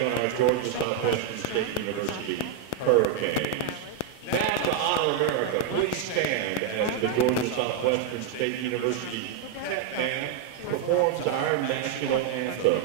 take on our Georgia Southwestern State University Hurricanes. Now to honor America, please stand as the Georgia Southwestern State University Pep Band performs our national anthem.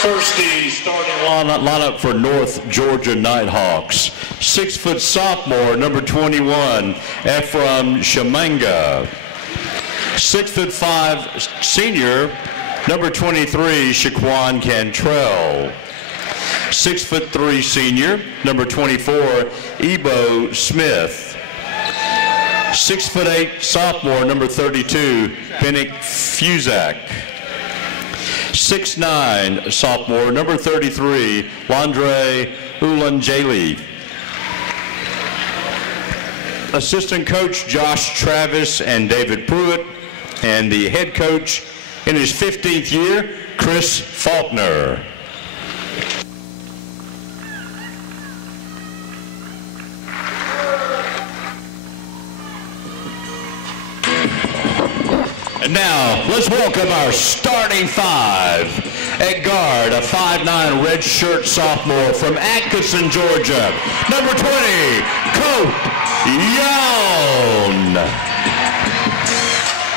First, the starting lineup for North Georgia Nighthawks. 6' sophomore, number 21, Ephraim Shamanga. 6'5" senior, number 23, Shaquan Cantrell. 6'3" senior, number 24, Ebo Smith. 6'8" sophomore, number 32, Pennick Fuzak. 6'9" sophomore, number 33, Landre Ulanjali. Assistant coach Josh Travis and David Pruitt, and the head coach in his 15th year, Chris Faulkner. And now, let's welcome our starting five. At guard, a 5'9" redshirt sophomore from Atkinson, Georgia, number 20, Colt Young.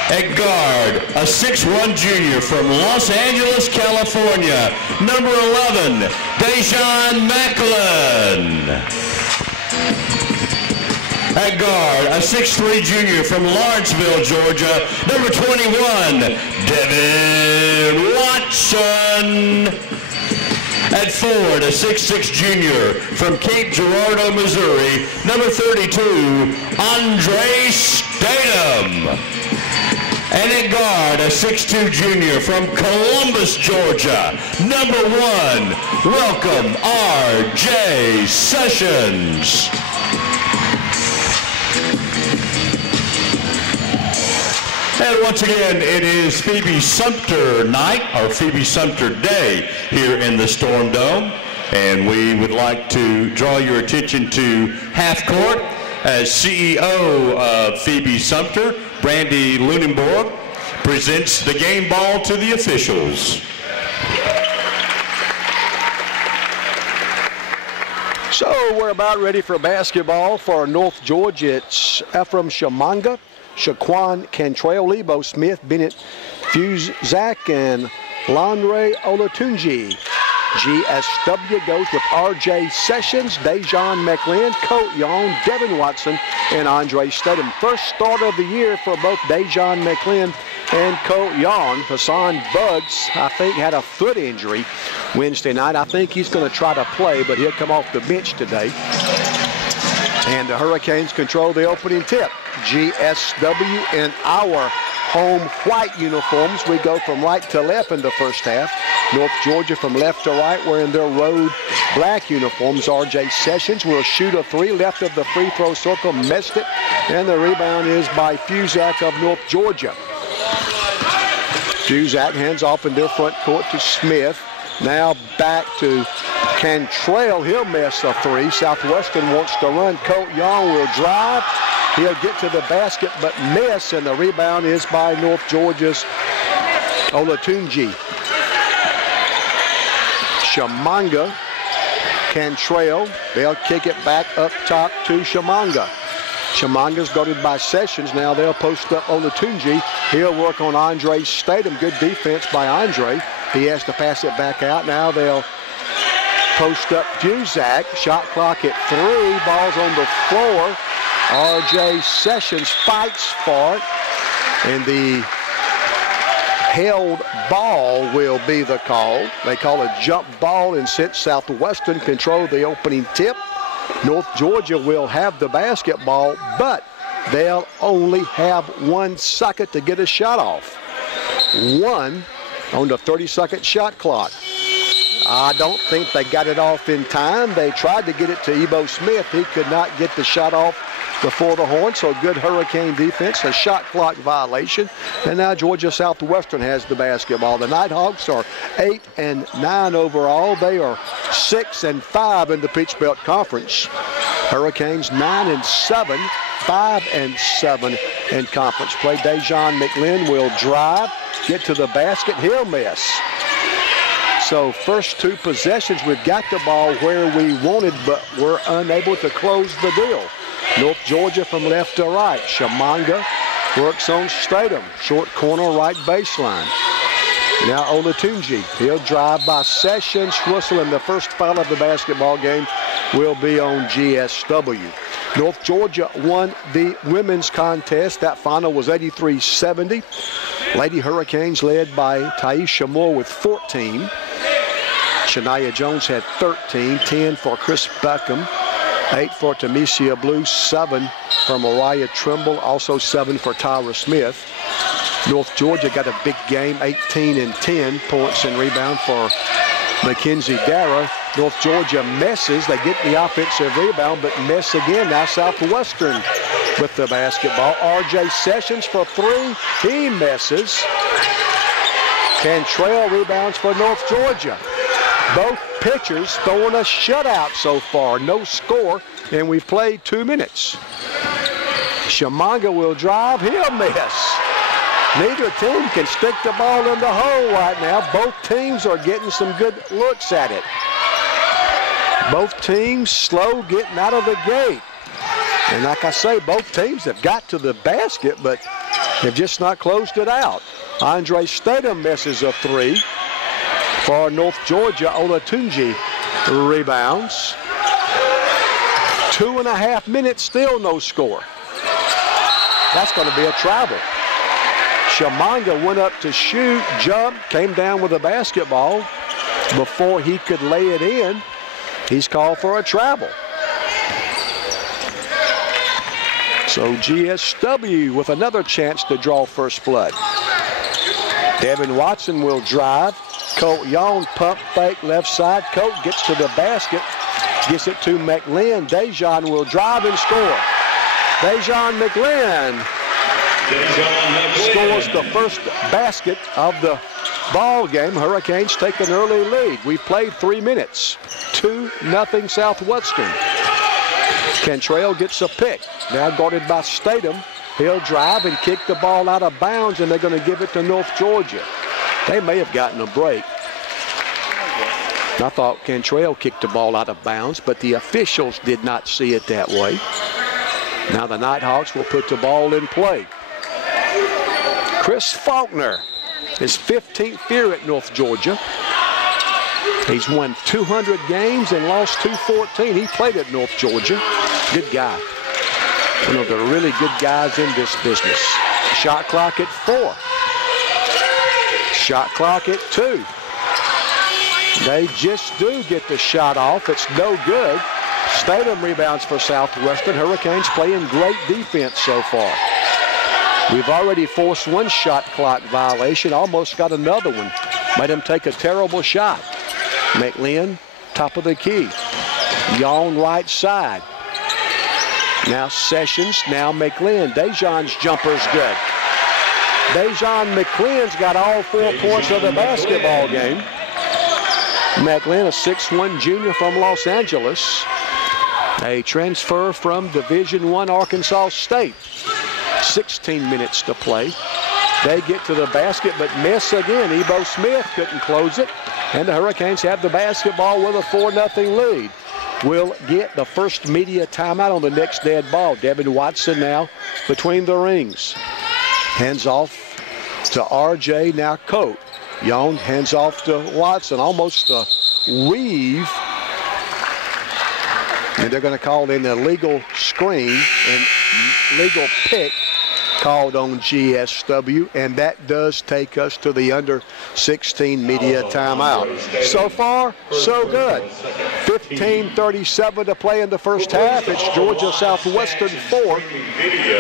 At guard, a 6'1" junior from Los Angeles, California, number 11, Dejan Macklin. At guard, a 6'3" junior from Lawrenceville, Georgia, number 21, Devin Watson. At forward, a 6'6" junior from Cape Girardeau, Missouri, number 32, Andre Statham. And at guard, a 6'2" junior from Columbus, Georgia, number 1, welcome R.J. Sessions. And once again, it is Phoebe Sumter night, or Phoebe Sumter day, here in the Storm Dome. And we would like to draw your attention to half court as CEO of Phoebe Sumter, Brandy Lunenborg, presents the game ball to the officials. So we're about ready for basketball for North Georgia. It's Ephraim Shamanga, Shaquan Cantrell, Ebo Smith, Bennett Fuzak, and Lanre Olatunji. GSW goes with R.J. Sessions, Dejan McLean, Colt Young, Devin Watson, and Andre Statham. First start of the year for both Dejan McLean and Colt Young. Hassan Buggs, I think, had a foot injury Wednesday night. I think he's going to try to play, but he'll come off the bench today. And the Hurricanes control the opening tip. GSW in our home white uniforms. We go from right to left in the first half. North Georgia from left to right. We're in their road black uniforms. R.J. Sessions will shoot a three left of the free throw circle, missed it, and the rebound is by Fuzak of North Georgia. Fuzak hands off in their front court to Smith. Now back to Cantrell. He'll miss a three. Southwestern wants to run. Colt Young will drive. He'll get to the basket but miss, and the rebound is by North Georgia's Olatunji. Chemanga, Cantrell. They'll kick it back up top to Chemanga. Chemanga's guarded by Sessions. Now they'll post up Olatunji. He'll work on Andre Statham. Good defense by Andre. He has to pass it back out. Now they'll post up Fuzak. Shot clock at 3. Ball's on the floor. R.J. Sessions fights for it. And the held ball will be the call. They call a jump ball, and since Southwestern control the opening tip, North Georgia will have the basketball, but they'll only have 1 second to get a shot off. 1 on the 30-second shot clock. I don't think they got it off in time. They tried to get it to Ebo Smith. He could not get the shot off before the horn, so good Hurricane defense, a shot clock violation, and now Georgia Southwestern has the basketball. The Nighthawks are 8-9 overall. They are 6-5 in the Peach Belt Conference. Hurricanes 9-7, 5-7 in conference play. Dejon McLean will drive, get to the basket, he'll miss. So first 2 possessions, we've got the ball where we wanted, but we're unable to close the deal. North Georgia from left to right. Chemanga works on Statham. Short corner, right baseline. Now Olatunji. He'll drive by Sessions. Whistle, and the first foul of the basketball game will be on GSW. North Georgia won the women's contest. That final was 83-70. Lady Hurricanes led by Taisha Moore with 14. Shania Jones had 13. 10 for Chris Beckham. 8 for Tamesia Blue, 7 for Mariah Trimble, also 7 for Tyra Smith. North Georgia got a big game, 18-10 points and rebound for Mackenzie Dara. North Georgia messes. They get the offensive rebound, but miss again. Now Southwestern with the basketball. R.J. Sessions for 3. He misses. Cantrell rebounds for North Georgia. Both pitchers throwing a shutout so far. No score, and we've played 2 minutes. Chemanga will drive. He'll miss. Neither team can stick the ball in the hole right now. Both teams are getting some good looks at it. Both teams slow getting out of the gate. And like I say, both teams have got to the basket, but have just not closed it out. Andre Statham misses a 3. For North Georgia, Olatunji rebounds. 2.5 minutes, still no score. That's going to be a travel. Chemanga went up to shoot, jumped, came down with a basketball. Before he could lay it in, he's called for a travel. So GSW with another chance to draw first blood. Devin Watson will drive. Colt Young pump fake left side. Colt gets to the basket, gets it to McLean. Dejon will drive and score. Dejon McLean scores the first basket of the ball game. Hurricanes take an early lead. We've played 3 minutes. 2-0 Southwestern. Cantrell gets a pick. Now guarded by Statham. He'll drive and kick the ball out of bounds, and they're going to give it to North Georgia. They may have gotten a break. I thought Cantrell kicked the ball out of bounds, but the officials did not see it that way. Now the Nighthawks will put the ball in play. Chris Faulkner, his 15th year at North Georgia. He's won 200 games and lost 214. He played at North Georgia. Good guy. One of the really good guys in this business. Shot clock at 4. Shot clock at 2. They just do get the shot off. It's no good. Statham rebounds for Southwestern. Hurricanes playing great defense so far. We've already forced 1 shot clock violation. Almost got another one. Made him take a terrible shot. McLean, top of the key. Young right side. Now Sessions, now McLean. Dejon's jumper's good. Dejon McLean's got all 4 points of the basketball game. McLean, a 6'1" junior from Los Angeles. A transfer from Division I Arkansas State. 16 minutes to play. They get to the basket, but miss again. Ebo Smith couldn't close it. And the Hurricanes have the basketball with a 4-0 lead. We'll get the first media timeout on the next dead ball. Devin Watson now between the rings. Hands off to RJ, now Cope. Young hands off to Watson, almost a weave. And they're going to call in a legal screen and legal pick called on GSW, and that does take us to the under 16 media timeout. So far, so good. 15:37 to play in the first half. It's Georgia Southwestern 4,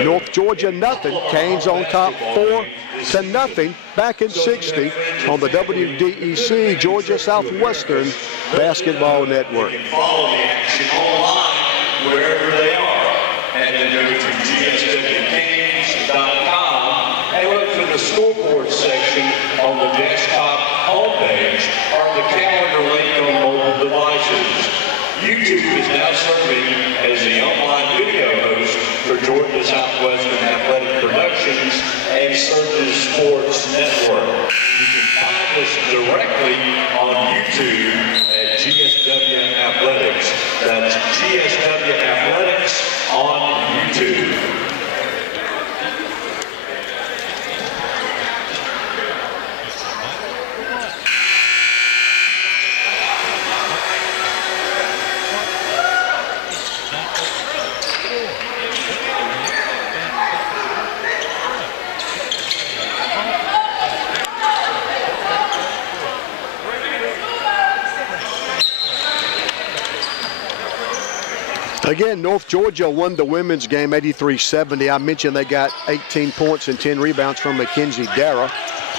North Georgia nothing. Canes on top 4-0 back in 60 on the WDEC Georgia Southwestern Basketball Network. Follow the action online wherever they are, and then go to GSWCanes.com and look for the scoreboard section on the desktop homepage or the calendar link on mobile devices. YouTube is now serving as the online video host for Georgia Southwestern Athletic Productions and Surges Sports Network. You can find us directly on YouTube at GSW Athletics. That's GSW Athletics on YouTube. Again, North Georgia won the women's game 83-70. I mentioned they got 18 points and 10 rebounds from Mackenzie Dara.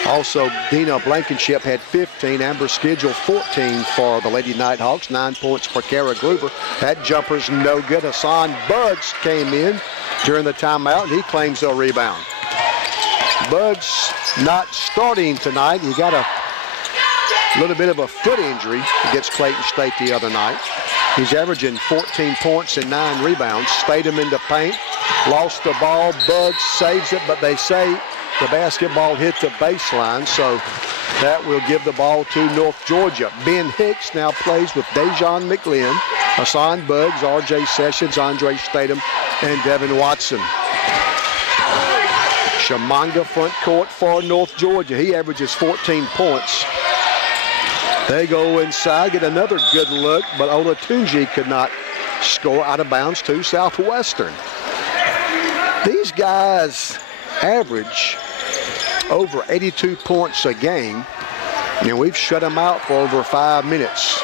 Also, Dina Blankenship had 15. Amber Schedule 14 for the Lady Nighthawks. 9 points for Kara Gruber. That jumper's no good. Hassan Buds came in during the timeout, and he claims a rebound. Buds not starting tonight. He got a little bit of a foot injury against Clayton State the other night. He's averaging 14 points and 9 rebounds. Stayed him in the paint. Lost the ball. Buds saves it, but they say the basketball hit the baseline, so that will give the ball to North Georgia. Ben Hicks now plays with Dejan McLean, Hassan Buds, RJ Sessions, Andre Statham, and Devin Watson. Shamanga front court for North Georgia. He averages 14 points. They go inside, get another good look, but Olatunji could not score. Out of bounds to Southwestern. These guys average over 82 points a game, and we've shut them out for over 5 minutes.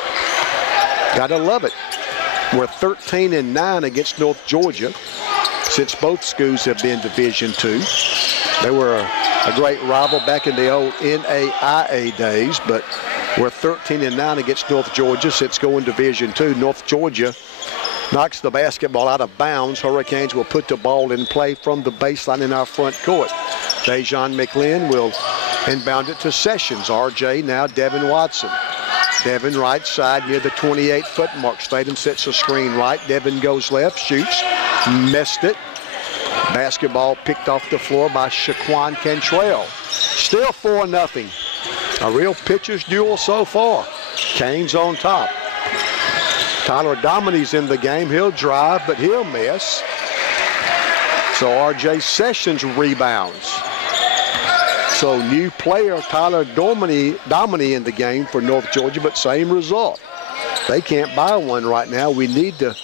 Gotta love it. We're 13-9 against North Georgia since both schools have been Division II. They were a great rival back in the old NAIA days, but we're 13-9 against North Georgia since going Division II. North Georgia knocks the basketball out of bounds. Hurricanes will put the ball in play from the baseline in our front court. Dejan McLean will inbound it to Sessions. RJ now Devin Watson. Devin right side near the 28-foot mark. Statham sets a screen right. Devin goes left, shoots, missed it. Basketball picked off the floor by Shaquan Cantrell. Still 4-0. A real pitcher's duel so far. Canes on top. Tyler Dominy's in the game. He'll drive, but he'll miss. So RJ Sessions rebounds. So new player Tyler Dominy in the game for North Georgia, but same result. They can't buy one right now. We need to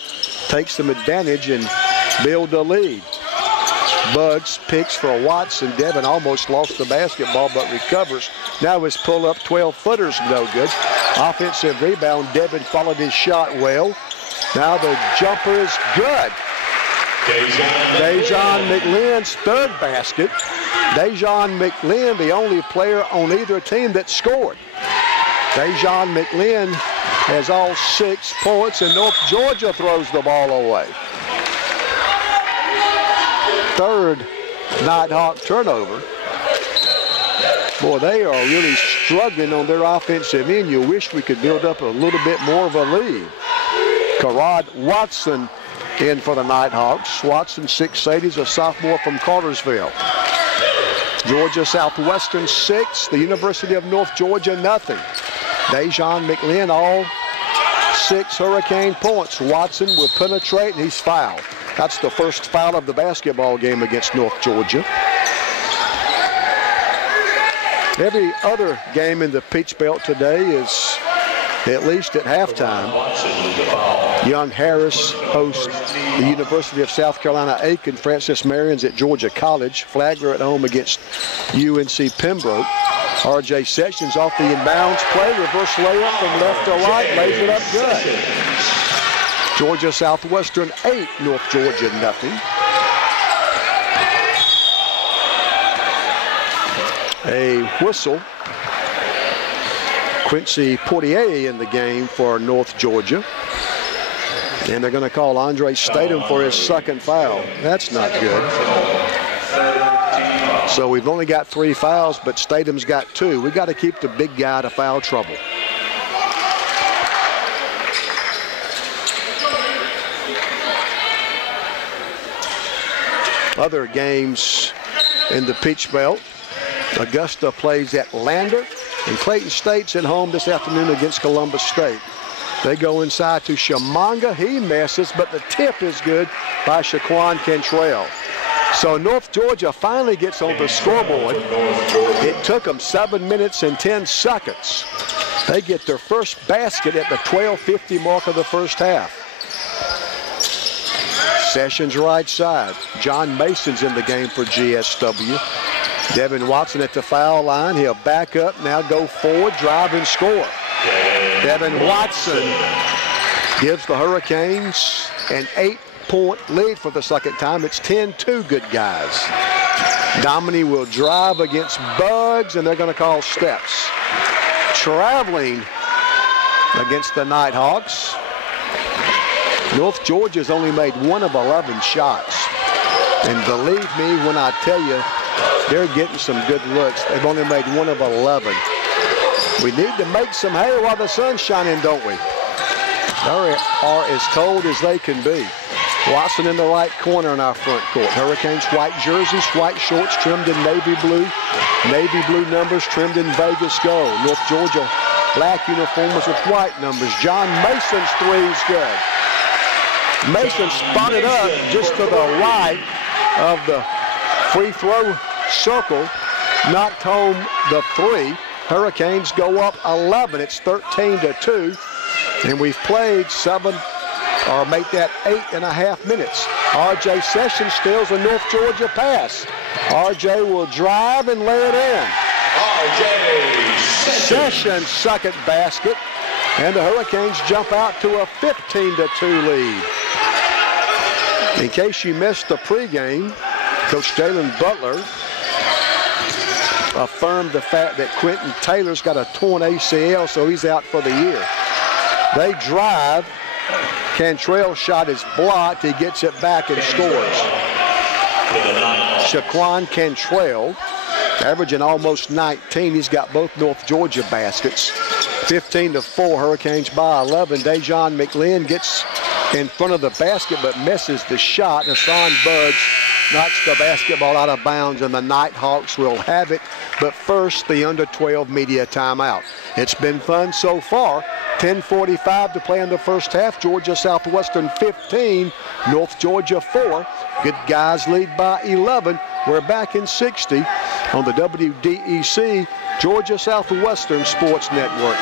take some advantage and build a lead. Buds picks for Watson. Devin almost lost the basketball, but recovers. Now his pull-up 12-footer's no good. Offensive rebound. Devin followed his shot well. Now the jumper is good. Dejan McLean's third basket. Dejan McLean, the only player on either team that scored. Dejan McLean has all 6 points, and North Georgia throws the ball away. Third Nighthawk turnover. Boy, they are really struggling on their offensive end. You wish we could build up a little bit more of a lead. Karad Watson in for the Nighthawks. Watson, 6'8", is a sophomore from Cartersville. Georgia Southwestern 6, the University of North Georgia nothing. Dejon McLean, all 6 Hurricane points. Watson will penetrate, and he's fouled. That's the first foul of the basketball game against North Georgia. Every other game in the Peach Belt today is at least at halftime. Young Harris hosts the University of South Carolina Aiken. Francis Marion's at Georgia College. Flagler at home against UNC Pembroke. R.J. Sessions off the inbounds play. Reverse layup from left to right. Lays it up good. Georgia Southwestern 8, North Georgia nothing. A whistle. Quincy Portier in the game for North Georgia. And they're going to call Andre Statham for his second foul. That's not good. So we've only got 3 fouls, but Statham's got 2. We got to keep the big guy out of foul trouble. Other games in the Peach Belt. Augusta plays at Lander, and Clayton State's at home this afternoon against Columbus State. They go inside to Chemanga. He misses, but the tip is good by Shaquan Cantrell. So North Georgia finally gets on the scoreboard. It took them 7 minutes and 10 seconds. They get their first basket at the 12:50 mark of the first half. Sessions right side. John Mason's in the game for GSW. Devin Watson at the foul line. He'll back up, now go forward, drive and score. Devin Watson gives the Hurricanes an 8-point lead for the second time. It's 10-2, good guys. Dominy will drive against Bugs, and they're going to call steps. Traveling against the Nighthawks. North Georgia's only made 1 of 11 shots. And believe me when I tell you, they're getting some good looks. They've only made 1 of 11. We need to make some hay while the sun's shining, don't we? They are as cold as they can be. Watson in the right corner in our front court. Hurricanes white jerseys, white shorts trimmed in navy blue. Navy blue numbers trimmed in Vegas gold. North Georgia black uniforms with white numbers. John Mason's 3 is good. Mason spotted up just to the right of the free throw circle, knocked home the 3. Hurricanes go up 11. It's 13-2, and we've played 7, or make that 8.5 minutes. R.J. Sessions steals a North Georgia pass. R.J. will drive and lay it in. R.J. Sessions' second basket, and the Hurricanes jump out to a 15-2 lead. In case you missed the pregame, Coach Jalen Butler affirmed the fact that Quentin Taylor's got a torn ACL, so he's out for the year. They drive. Cantrell shot is blocked. He gets it back and scores. Shaquan Cantrell, averaging almost 19. He's got both North Georgia baskets. 15-4, Hurricanes by 11. Dejon McLean gets in front of the basket but misses the shot. Hassan Bugs knocks the basketball out of bounds, and the Nighthawks will have it. But first, the under-12 media timeout. It's been fun so far. 10:45 to play in the first half. Georgia Southwestern 15, North Georgia 4. Good guys lead by 11. We're back in 60 on the WDEC Georgia Southwestern Sports Network.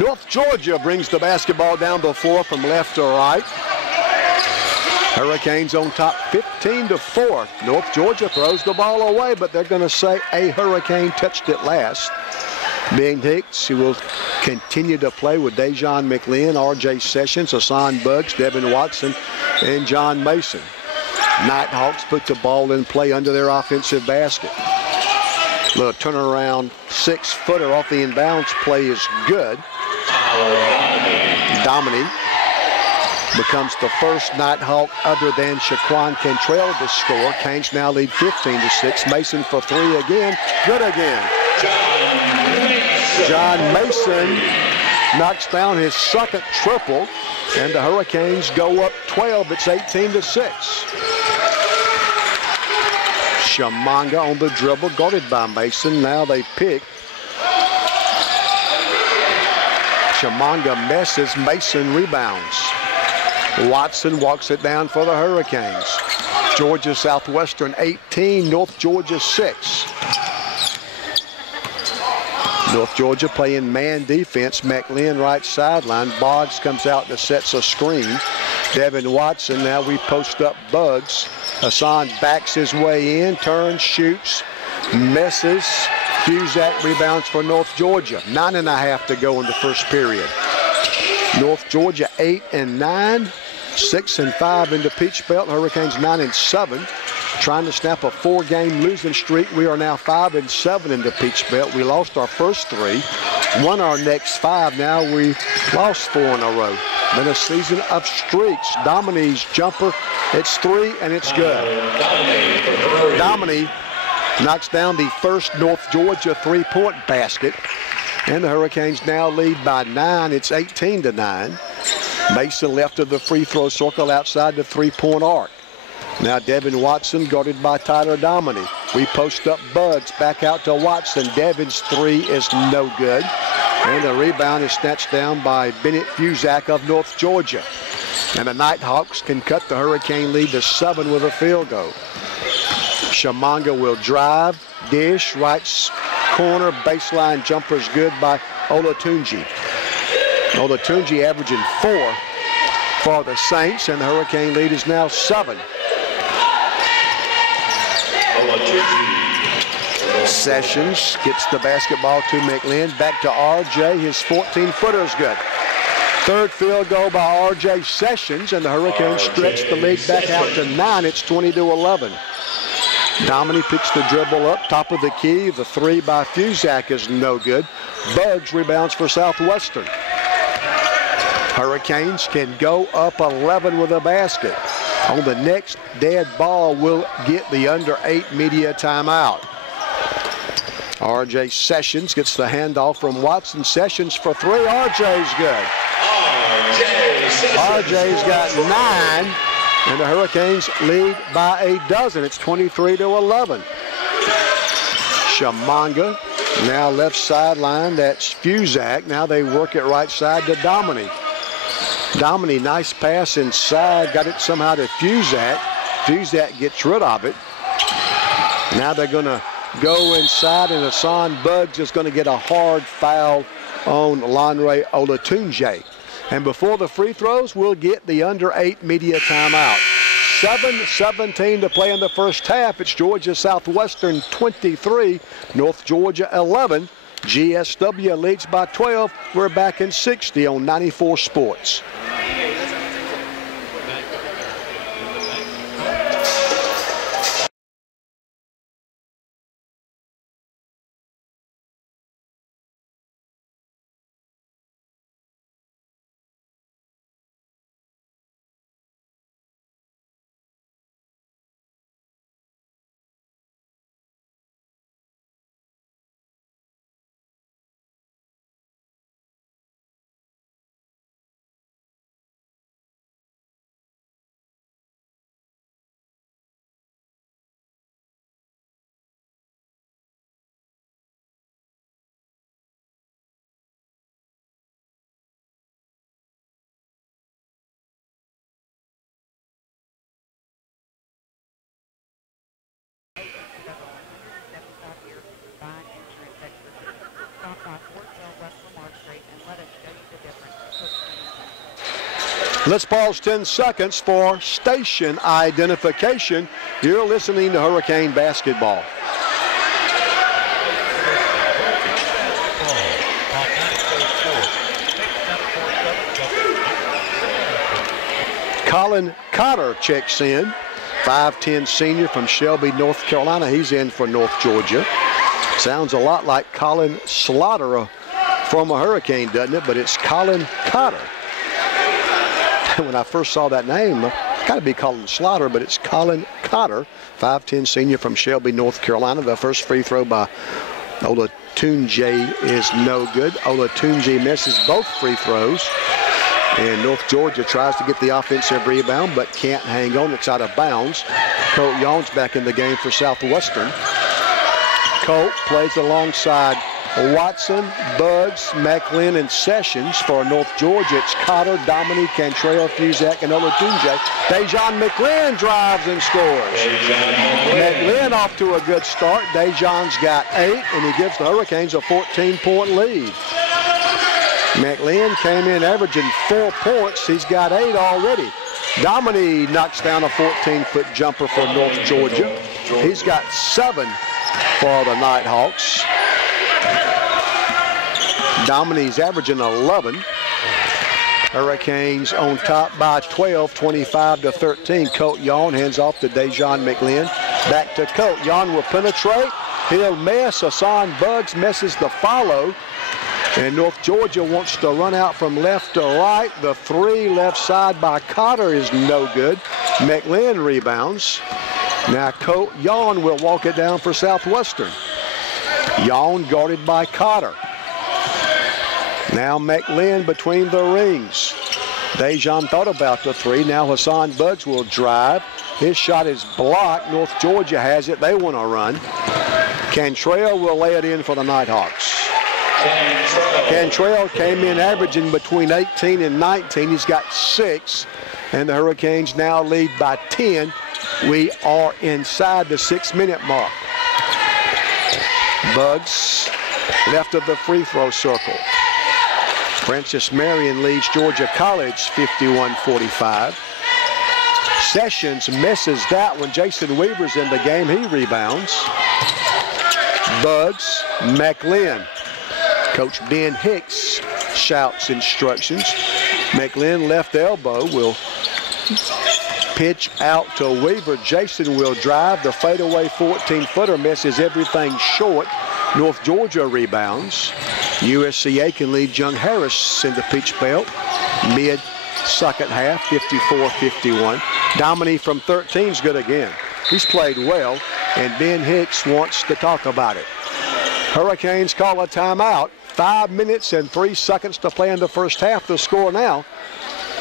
North Georgia brings the basketball down the floor from left to right. Hurricanes on top 15-4. North Georgia throws the ball away, but they're going to say a Hurricane touched it last. Ben Hicks, who will continue to play with Dejon McLean, R.J. Sessions, Hassan Buggs, Devin Watson, and John Mason. Nighthawks put the ball in play under their offensive basket. Little turnaround 6-footer off the inbounds play is good. Domini becomes the first Nighthawk other than Shaquan Cantrell to score. Canes now lead 15-6. Mason for three again. Good again. John Mason knocks down his second triple, and the Hurricanes go up 12. It's 18-6. Shamanga on the dribble, guarded by Mason. Now they pick. Shamanga messes. Mason rebounds. Watson walks it down for the Hurricanes. Georgia Southwestern 18, North Georgia 6. North Georgia playing man defense. McLean right sideline. Boggs comes out and sets a screen. Devin Watson, now we post up Buggs. Hassan backs his way in, turns, shoots, misses. Cusack rebounds for North Georgia. 9.5 to go in the first period. North Georgia 8-9, 6-5 in the Peach Belt. Hurricanes 9-7. Trying to snap a 4-game losing streak. We are now 5-7 in the Peach Belt. We lost our first 3, won our next 5. Now we lost 4 in a row. Been a season of streaks. Domini's jumper, it's 3 and it's good. Domini knocks down the first North Georgia 3-point basket. And the Hurricanes now lead by 9. It's 18-9. Mason left of the free throw circle outside the 3-point arc. Now Devin Watson guarded by Tyler Domini. We post up Buggs, back out to Watson. Devin's 3 is no good. And the rebound is snatched down by Bennett Fusak of North Georgia. And the Nighthawks can cut the Hurricane lead to 7 with a field goal. Shamanga will drive, dish, right corner, baseline jumper is good by Olatunji. Olatunji averaging 4 for the Saints, and the Hurricane lead is now 7. Sessions gets the basketball to McLean. Back to RJ. His 14-footer is good. Third field goal by RJ Sessions, and the Hurricanes stretch the lead back out to 9. It's 20-11. Domini picks the dribble up, top of the key. The 3 by Fusak is no good. Buggs rebounds for Southwestern. Hurricanes can go up 11 with a basket. On the next dead ball, we'll get the under 8 media timeout. R.J. Sessions gets the handoff from Watson. Sessions for 3. R.J.'s good. R.J.'s got 9, and the Hurricanes lead by a dozen. It's 23-11. Shamanga now left sideline. That's Fusak. Now they work it right side to Domini. Domini, nice pass inside. Got it somehow to Fusak. Fusak gets rid of it. Now they're going to go inside, and Hassan Buggs is going to get a hard foul on Lanre Olatunji. And before the free throws, we'll get the under 8 media timeout. 7:17 to play in the first half. It's Georgia Southwestern 23, North Georgia 11. GSW leads by 12. We're back in 60 on 94 Sports. Let's pause 10 seconds for station identification. You're listening to Hurricane Basketball. Colin Cotter checks in, 5'10" senior from Shelby, North Carolina. He's in for North Georgia. Sounds a lot like Colin Slaughter, former Hurricane, doesn't it? But it's Colin Cotter. When I first saw that name, it's got to be Colin Slaughter, but it's Colin Cotter, 5'10" senior from Shelby, North Carolina. The first free throw by Olatunji is no good. Olatunji misses both free throws. And North Georgia tries to get the offensive rebound, but can't hang on. It's out of bounds. Colt Young's back in the game for Southwestern. Colt plays alongside Watson, Bugs, McLean, and Sessions. For North Georgia, it's Cotter, Dominique, Cantrell, Fuzak, and Olatunji. Dejan McLean drives and scores. McLean off to a good start. Dejan's got 8, and he gives the Hurricanes a 14-point lead. McLean came in averaging 4 points. He's got 8 already. Dominique knocks down a 14-foot jumper for North Georgia. He's got 7 for the Nighthawks. Dominique's averaging 11. Hurricanes on top by 12, 25-13. Colt Yawn hands off to Dejan McLean. Back to Colt. Yawn will penetrate. He'll miss. Hassan Bugs misses the follow. And North Georgia wants to run out from left to right. The 3 left side by Cotter is no good. McLean rebounds. Now Colt Yawn will walk it down for Southwestern. Yawn guarded by Cotter. Now McLean between the rings. Dejan thought about the 3. Now Hassan Bugs will drive. His shot is blocked. North Georgia has it. They want to run. Cantrell will lay it in for the Nighthawks. Cantrell came in averaging between 18 and 19. He's got 6. And the Hurricanes now lead by 10. We are inside the 6-minute mark. Bugs left of the free throw circle. Francis Marion leads Georgia College 51-45. Sessions misses that one. Jason Weaver's in the game. He rebounds. Bugs, McLean. Coach Ben Hicks shouts instructions. McLean left elbow will pitch out to Weaver. Jason will drive. The fadeaway 14-footer misses everything short. North Georgia rebounds. USCA can lead Young Harris in the Peach Belt. Mid-second half, 54-51. Dominique from 13 is good again. He's played well, and Ben Hicks wants to talk about it. Hurricanes call a timeout. 5 minutes and 3 seconds to play in the first half. The score now,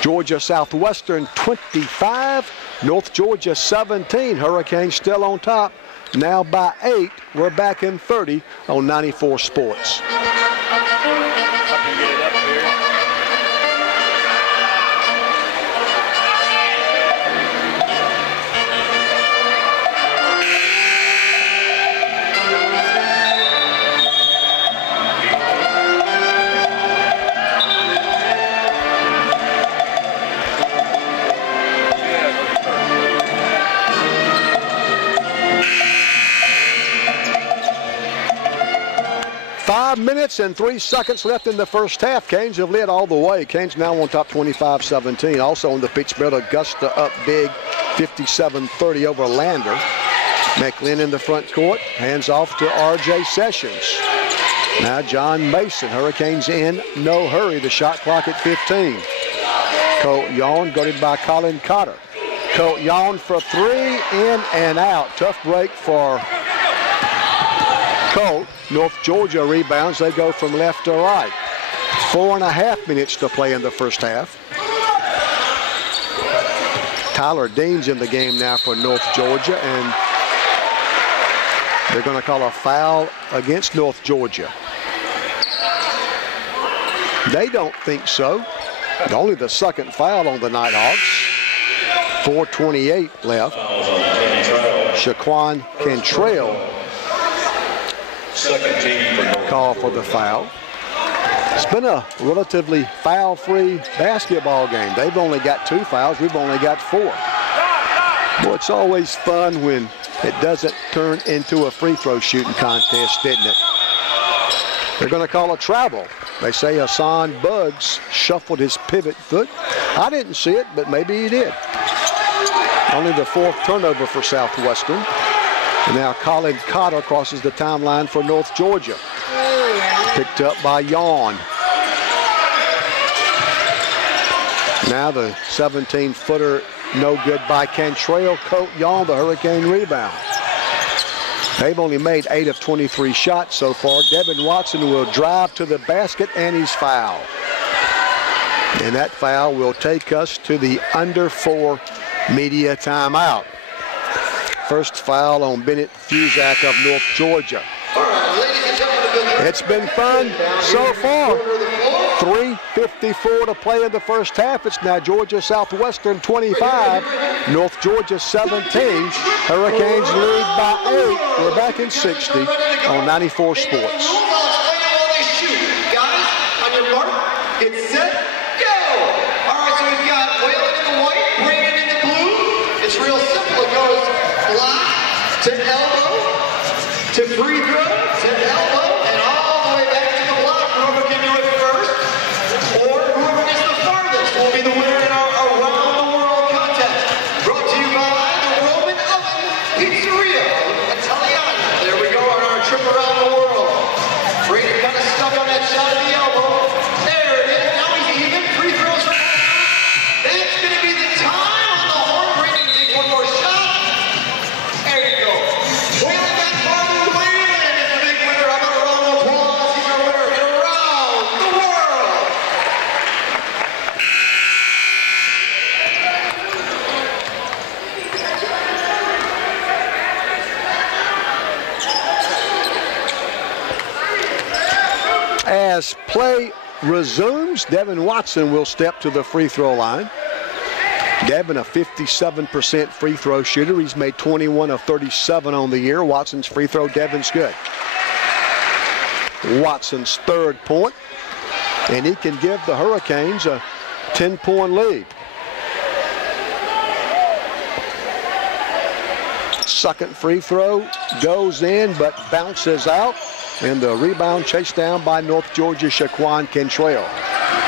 Georgia Southwestern 25, North Georgia 17. Hurricanes still on top, now by 8. We're back in 30 on 94 Sports. 5 minutes and 3 seconds left in the first half. Canes have led all the way. Canes now on top 25-17. Also on the Peach Belt, Augusta up big 57-30 over Lander. McLean in the front court. Hands off to R.J. Sessions. Now John Mason. Hurricanes in no hurry. The shot clock at 15. Colt Yawn guarded by Colin Cotter. Colt Yawn for 3, in and out. Tough break for Colt. North Georgia rebounds. They go from left to right. 4.5 minutes to play in the first half. Tyler Dean's in the game now for North Georgia, and they're going to call a foul against North Georgia. They don't think so. Only the second foul on the Nighthawks. 4:28 left. Shaquan Cantrell call for the foul. It's been a relatively foul-free basketball game. They've only got 2 fouls. We've only got 4. Boy, it's always fun when it doesn't turn into a free throw shooting contest, isn't it? They're going to call a travel. They say Hassan Buggs shuffled his pivot foot. I didn't see it, but maybe he did. Only the 4th turnover for Southwestern. And now Colin Cotter crosses the timeline for North Georgia. Picked up by Yawn. Now the 17-footer, no good by Cantrell. Colt Yawn, the Hurricane rebound. They've only made 8 of 23 shots so far. Devin Watson will drive to the basket, and he's fouled. And that foul will take us to the under 4 media timeout. First foul on Bennett Fuzak of North Georgia. It's been fun so far. 3:54 to play in the first half. It's now Georgia Southwestern 25, North Georgia 17. Hurricanes lead by 8. We're back in 60 on 94 Sports. Guys, on your mark, get set, go! All right, so we've got Whalen in the white, Brandon in the blue. It's real simple. It goes block to elbow to free throw to elbow and all the way back to the block. Whoever can do it first, or whoever gets the farthest will be the winner in our Around the World contest. Brought to you by the Roman Oven Pizzeria Italiana. There we go on our trip around the world. Brandon kind of stuck on that shot of the elbow. There it is. Now he's even. Free throws for that's going to be the time on the horn. Brandon take one more shot. There you go. Whalen back farther. Whalen is the big winner. How about a round of applause? He's our winner in Around the World. As play resumes, Devin Watson will step to the free throw line. Devin, a 57% free throw shooter. He's made 21 of 37 on the year. Watson's free throw, Devin's good. Watson's 3rd point, and he can give the Hurricanes a 10-point lead. Second free throw goes in, but bounces out. And the rebound chased down by North Georgia Shaquan Cantrell.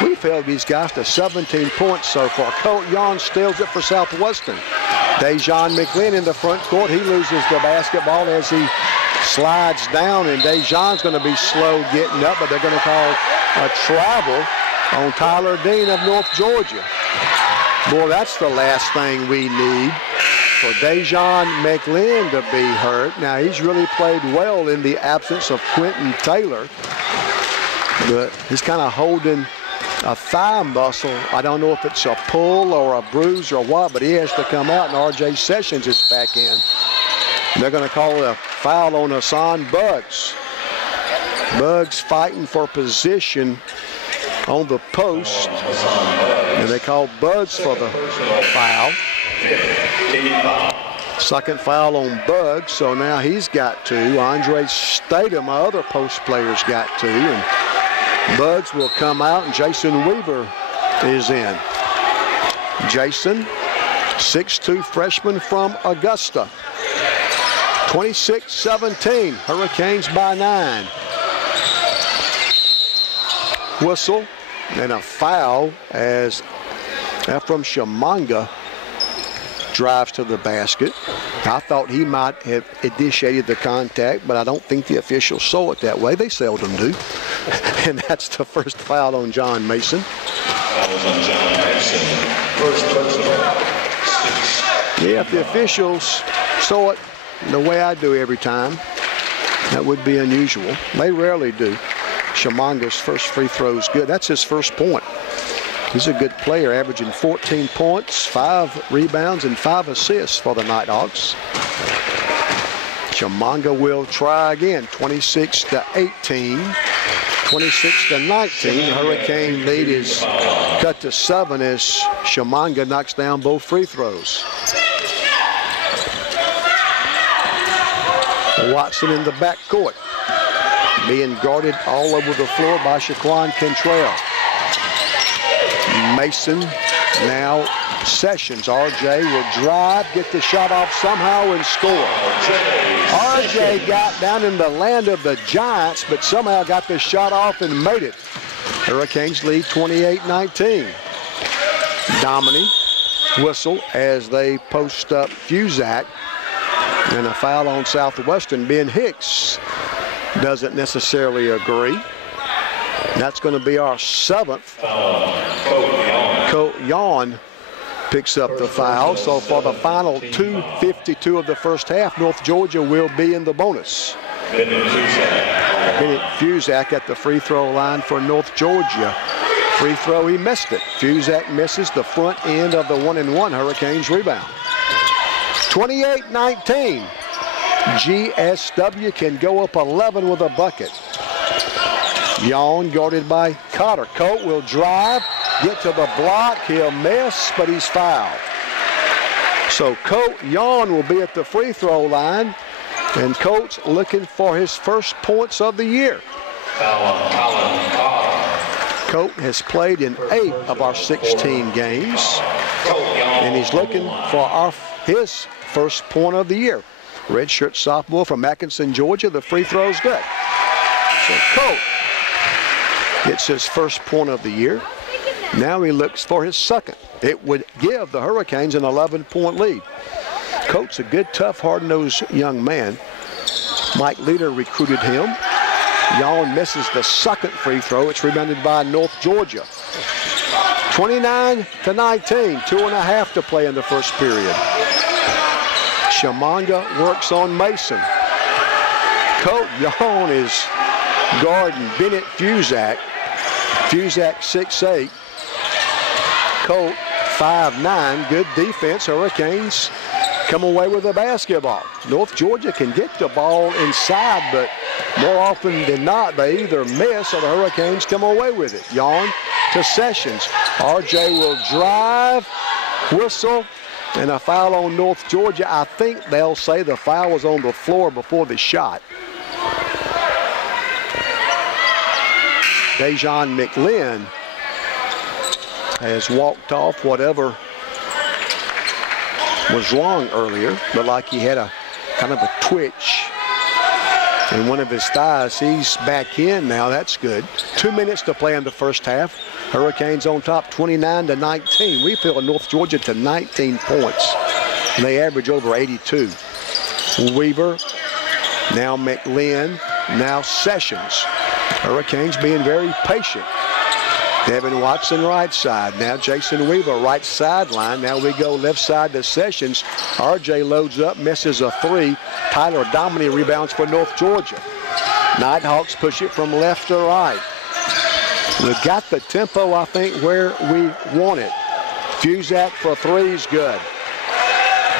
We've held these guys to 17 points so far. Colt Yawn steals it for Southwestern. Dejan McLean in the front court. He loses the basketball as he slides down, and Dejan's going to be slow getting up, but they're going to call a travel on Tyler Dean of North Georgia. Boy, that's the last thing we need, for Dejan McLean to be hurt. Now, he's really played well in the absence of Quentin Taylor, but he's kind of holding a thigh muscle. I don't know if it's a pull or a bruise or what, but he has to come out, and R.J. Sessions is back in. They're going to call a foul on Hassan Buggs. Buggs fighting for position on the post, and they call Buggs for the foul. Second foul on Buggs, so now he's got 2. Andre Statham, my other post players, got 2, and Buggs will come out, and Jason Weaver is in. Jason, 6'2" freshman from Augusta. 26-17, Hurricanes by 9. Whistle and a foul as Ephraim Shamanga drives to the basket. I thought he might have initiated the contact, but I don't think the officials saw it that way. They seldom do. And that's the first foul on John Mason. Foul on John Mason. First personal. 6. Yeah, if the officials saw it the way I do every time, that would be unusual. They rarely do. Shamanga's first free throw is good. That's his first point. He's a good player, averaging 14 points, 5 rebounds, and 5 assists for the Nighthawks. Shamanga will try again, 26-18, 26-19. The Hurricane lead is cut to 7 as Shamanga knocks down both free throws. Watson in the backcourt. being guarded all over the floor by Shaquan Cantrell. Mason, now Sessions. RJ will drive, get the shot off somehow and score. RJ got down in the land of the Giants, but somehow got the shot off and made it. Hurricanes lead 28-19. Dominy whistle as they post up Fusak, and a foul on Southwestern. Ben Hicks doesn't necessarily agree. That's going to be our 7th. Colt Yawn picks up the foul. So for the final 2:52 of the first half, North Georgia will be in the bonus. Bennett Fusak at the free throw line for North Georgia. Free throw, he missed it. Fusak misses the front end of the 1-and-1. Hurricanes rebound. 28-19. GSW can go up 11 with a bucket. Yawn guarded by Cotter. Colt will drive, get to the block. He'll miss, but he's fouled. So Colt Yawn will be at the free throw line, and Colt's looking for his first points of the year. Colt has played in 8 of our 16 games, and he's looking for his first point of the year. Redshirt sophomore from Atkinson, Georgia. The free throw's good. So Colt gets his first point of the year. Now he looks for his second. It would give the Hurricanes an 11-point lead. Colt's a good, tough, hard-nosed young man. Mike Leader recruited him. Yawn misses the second free throw. It's rebounded by North Georgia. 29-19, 2.5 to play in the first period. Shamanga works on Mason. Colt Yawn is guarding Bennett Fusak. Fusak 6'8". Colt 5'9". Good defense. Hurricanes come away with the basketball. North Georgia can get the ball inside, but more often than not, they either miss or the Hurricanes come away with it. Yawn to Sessions. RJ will drive, whistle, and a foul on North Georgia. I think they'll say the foul was on the floor before the shot. Dejan McLean has walked off whatever was wrong earlier. Looked like he had a kind of a twitch in one of his thighs. He's back in now. That's good. 2 minutes to play in the first half. Hurricanes on top 29-19. We feel North Georgia to 19 points. And they average over 82. Weaver, now McLean, now Sessions. Hurricanes being very patient. Devin Watson right side. Now Jason Weaver right sideline. Now we go left side to Sessions. RJ loads up, misses a 3. Tyler Dominy rebounds for North Georgia. Nighthawks push it from left to right. We've got the tempo, I think, where we want it. Fusak for 3 is good.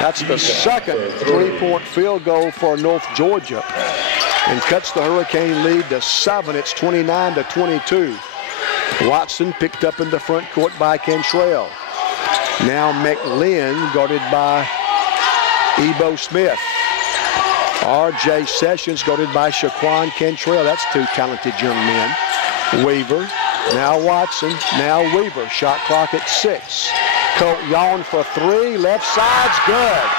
That's the second 3-point field goal for North Georgia and cuts the Hurricane lead to 7. It's 29-22. Watson picked up in the front court by Cantrell. Now McLean guarded by Ebo Smith. RJ Sessions guarded by Shaquan Cantrell. That's 2 talented young men. Weaver, now Watson, now Weaver. Shot clock at 6. Colt Yawn for 3. Left side's good.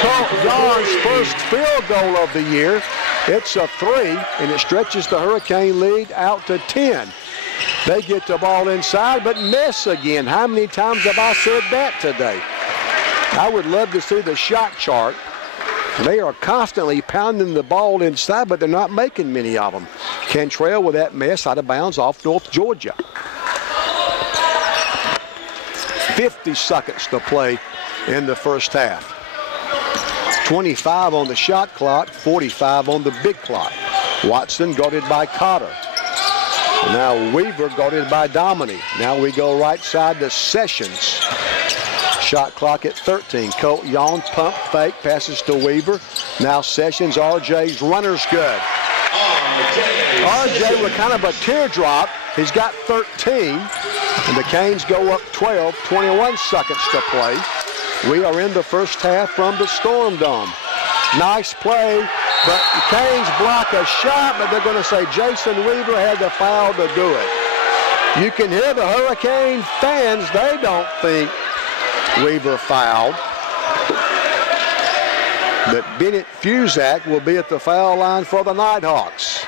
Colt Yawn's first field goal of the year. It's a 3, and it stretches the Hurricane lead out to 10. They get the ball inside, but miss again. How many times have I said that today? I would love to see the shot chart. They are constantly pounding the ball inside, but they're not making many of them. Cantrell with that miss out of bounds off North Georgia. 50 seconds to play in the first half. 25 on the shot clock, 45 on the big clock. Watson guarded by Cotter. Now Weaver guarded by Dominy. Now we go right side to Sessions. Shot clock at 13. Colt Yawn, pump fake, passes to Weaver. Now Sessions, RJ's runner's good. RJ with kind of a teardrop. He's got 13. And the Canes go up 12, 21 seconds to play. We are in the first half from the Storm Dome. Nice play But the Canes block a shot, but they're going to say Jason Weaver had the foul to do it. You can hear the Hurricane fans. They don't think Weaver fouled. But Bennett Fuzak will be at the foul line for the Nighthawks.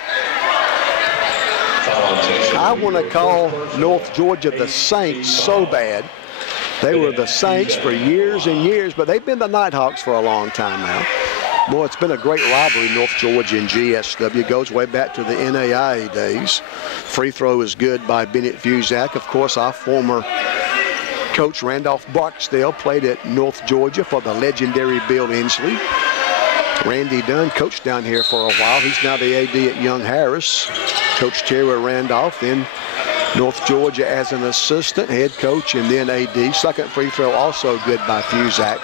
I want to call North Georgia the Saints so bad. They were the Saints for years and years, but they've been the Nighthawks for a long time now. Boy, it's been a great rivalry, North Georgia and GSW. Goes way back to the NAIA days. Free throw is good by Bennett Fuzak. Of course, our former coach, Randolph Barksdale, played at North Georgia for the legendary Bill Inslee. Randy Dunn coached down here for a while. He's now the AD at Young Harris. Coach Terry Randolph in North Georgia as an assistant, head coach, and then AD. Second free throw also good by Fuzak.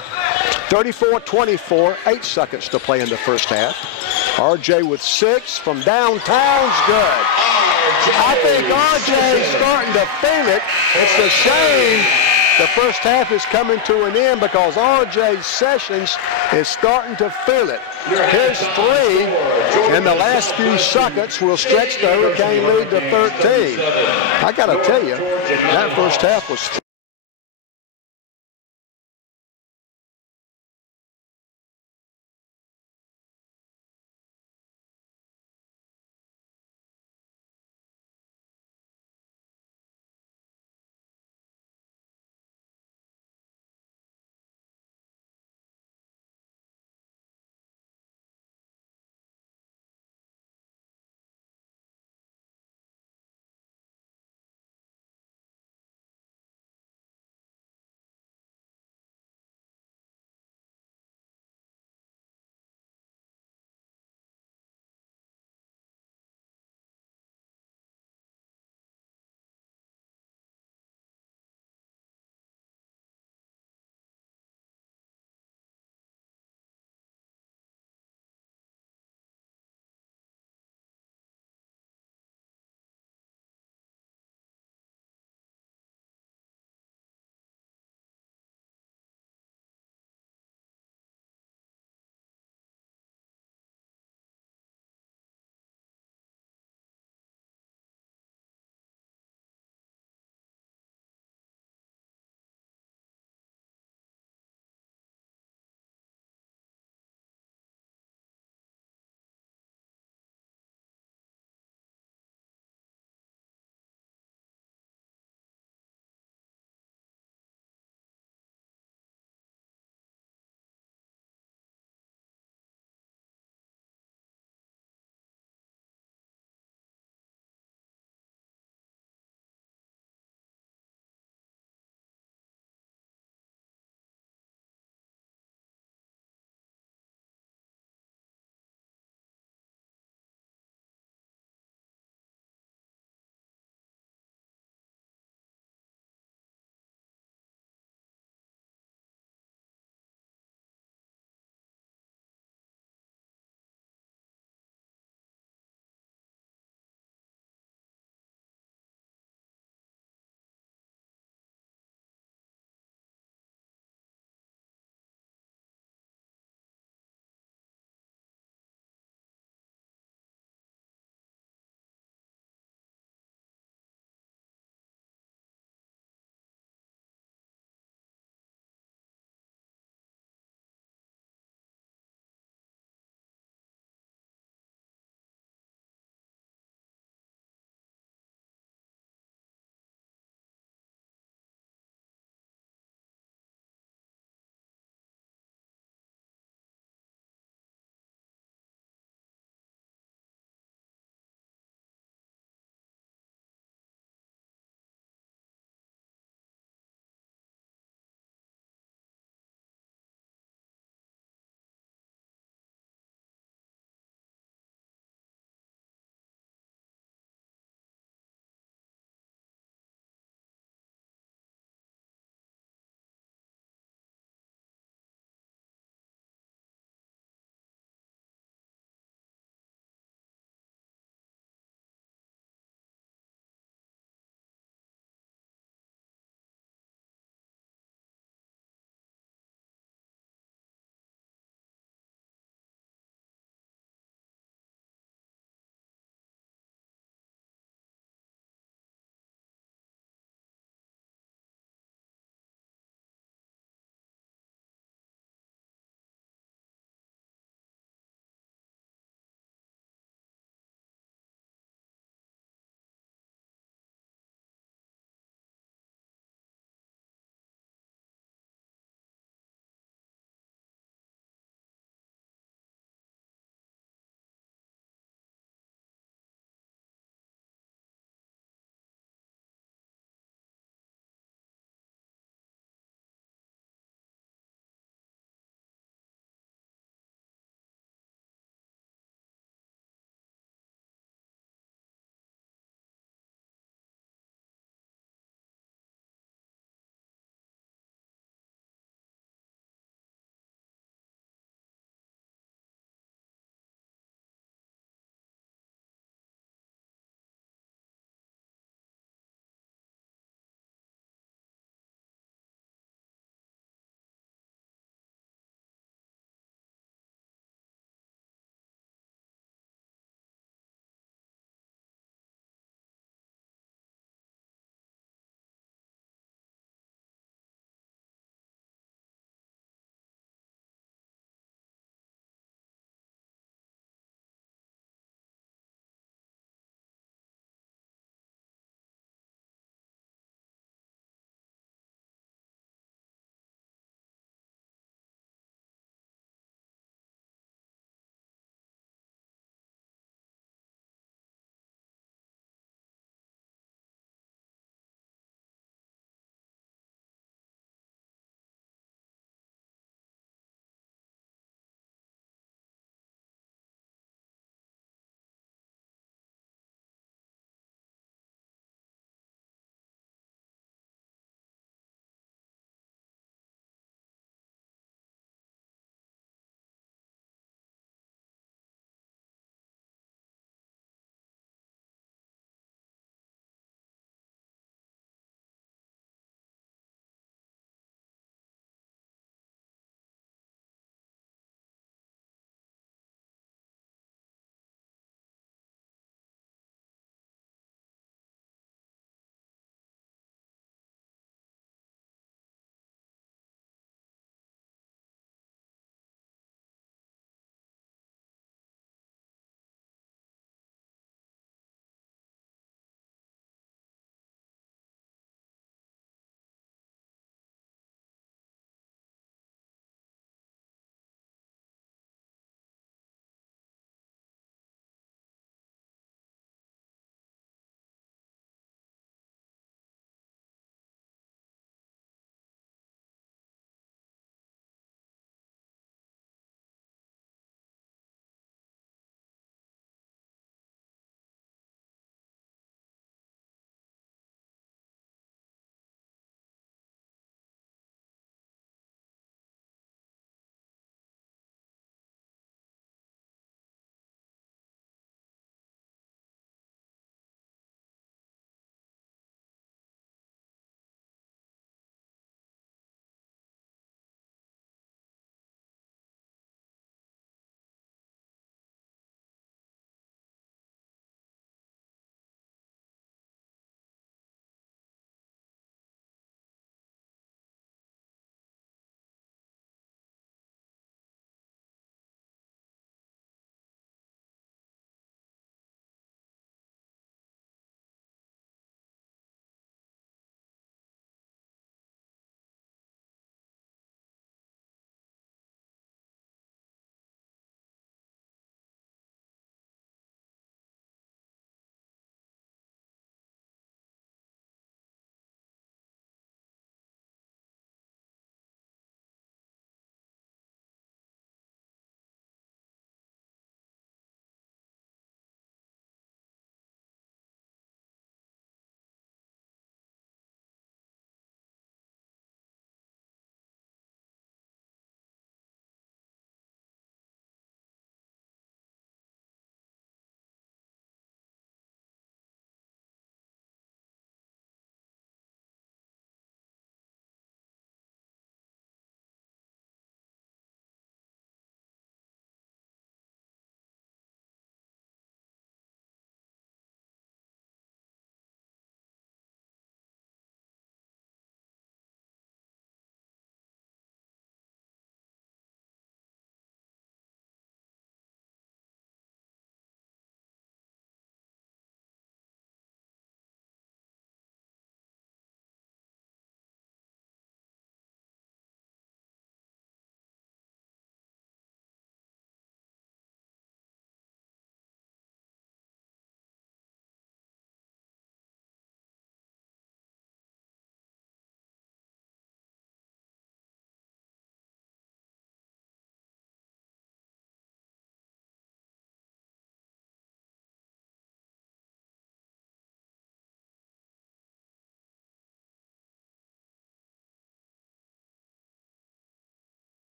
34-24, 8 seconds to play in the first half. RJ with 6 from downtown's good. I think RJ is starting to feel it. It's a shame the first half is coming to an end because RJ Sessions is starting to feel it. His 3 in the last few seconds will stretch the Hurricane lead to 13. I got to tell you, that first half was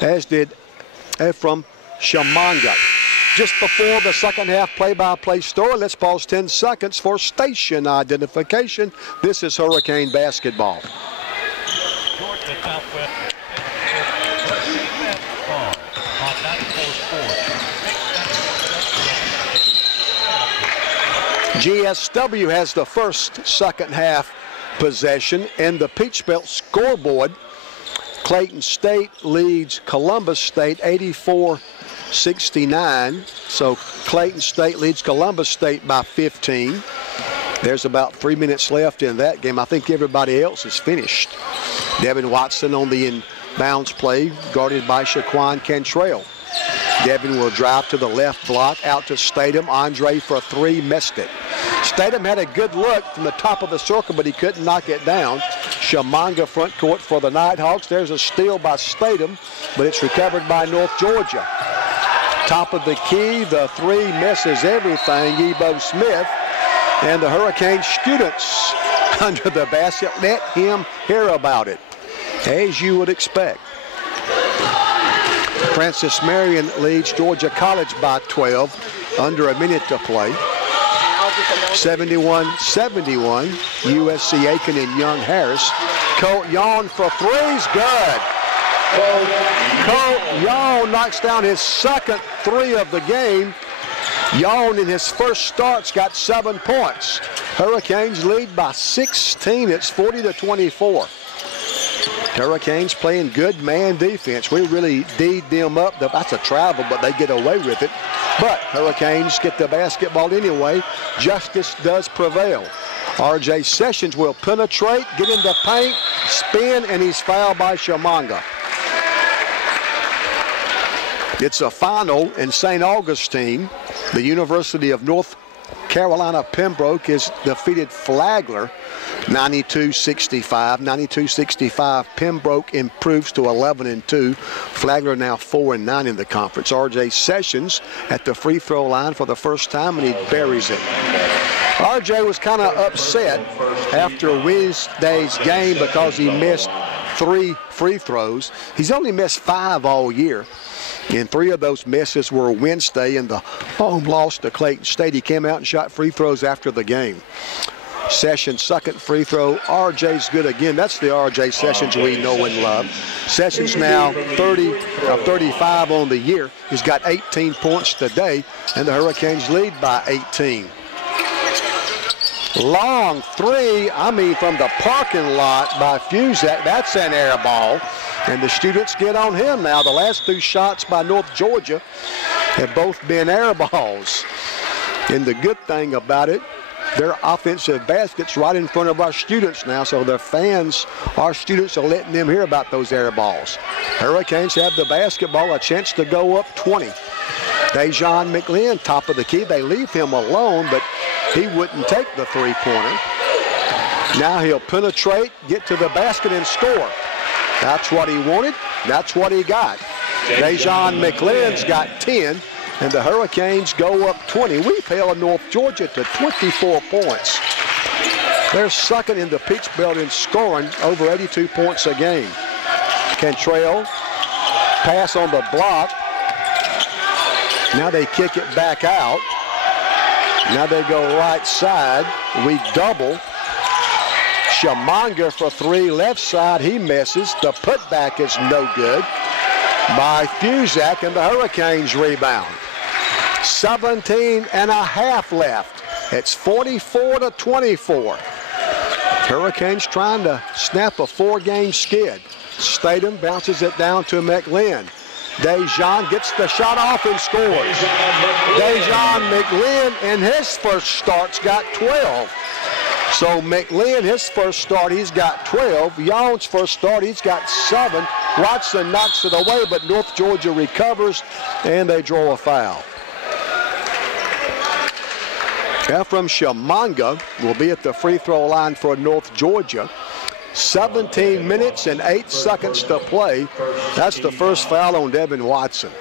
as did Ephraim Shamanga. Just before the second half play-by-play story, let's pause 10 seconds for station identification. This is Hurricane basketball. Georgia Southwestern on 94-4. GSW has the first second half possession, and the Peach Belt scoreboard. Clayton State leads Columbus State 84-69. So Clayton State leads Columbus State by 15. There's about 3 minutes left in that game. I think everybody else is finished. Devin Watson on the inbounds play, guarded by Shaquan Cantrell. Devin will drive to the left block, out to Statham. Andre for three, missed it. Statham had a good look from the top of the circle, but he couldn't knock it down. Shamanga front court for the Nighthawks. There's a steal by Statham, but it's recovered by North Georgia. Top of the key, the three misses everything. Ebo Smith and the Hurricane students under the basket. Let him hear about it, as you would expect. Francis Marion leads Georgia College by 12, under a minute to play. 71-71, USC Aiken and Young Harris. Colt Yawn for threes, good. Colt Yawn knocks down his second three of the game. Yawn in his first start's got 7 points. Hurricanes lead by 16, it's 40-24. Hurricanes playing good man defense. We really D'd them up. That's a travel, but they get away with it. But Hurricanes get the basketball anyway. Justice does prevail. R.J. Sessions will penetrate, get in the paint, spin, and he's fouled by Shamanga. It's a final in St. Augustine. The University of North Carolina Pembroke has defeated Flagler 92-65. 92-65. Pembroke improves to 11-2. Flagler now 4-9 in the conference. R.J. Sessions at the free throw line for the first time, and he buries it. R.J. was kind of upset after Wednesday's game because he missed 3 free throws. He's only missed 5 all year. And 3 of those misses were Wednesday in the home loss to Clayton State. He came out and shot free throws after the game. Sessions' second free throw. RJ's good again. That's the RJ Sessions we know and love. Sessions now 30 of 35 on the year. He's got 18 points today, and the Hurricanes lead by 18. Long three, from the parking lot by Fuzak. That's an air ball. And the students get on him now. The last 2 shots by North Georgia have both been air balls. And the good thing about it, their offensive baskets right in front of our students now, so their fans, our students, are letting them hear about those air balls. Hurricanes have the basketball, a chance to go up 20. Dejon McLean, top of the key. They leave him alone, but he wouldn't take the three-pointer. Now he'll penetrate, get to the basket, and score. That's what he wanted. That's what he got. Dejon McLean's got 10, and the Hurricanes go up 20. We've held North Georgia to 24 points. They're second in the Peach Belt in scoring, over 82 points a game. Cantrell, pass on the block. Now they kick it back out. Now they go right side. We double. Shamanga for 3, left side, he misses. The putback is no good by Fuzak, and the Hurricanes rebound. 17.5 left. It's 44-24. Hurricanes trying to snap a 4-game skid. Statham bounces it down to McLean. Dejon gets the shot off and scores. Dejon McLean in his first start's got 12. So McLean, his first start, he's got 12. Yawn's first start, he's got 7. Watson knocks it away, but North Georgia recovers, and they draw a foul. Ephraim Shamanga will be at the free throw line for North Georgia. 17 minutes and 8 seconds to play. That's the first foul on Devin Watson.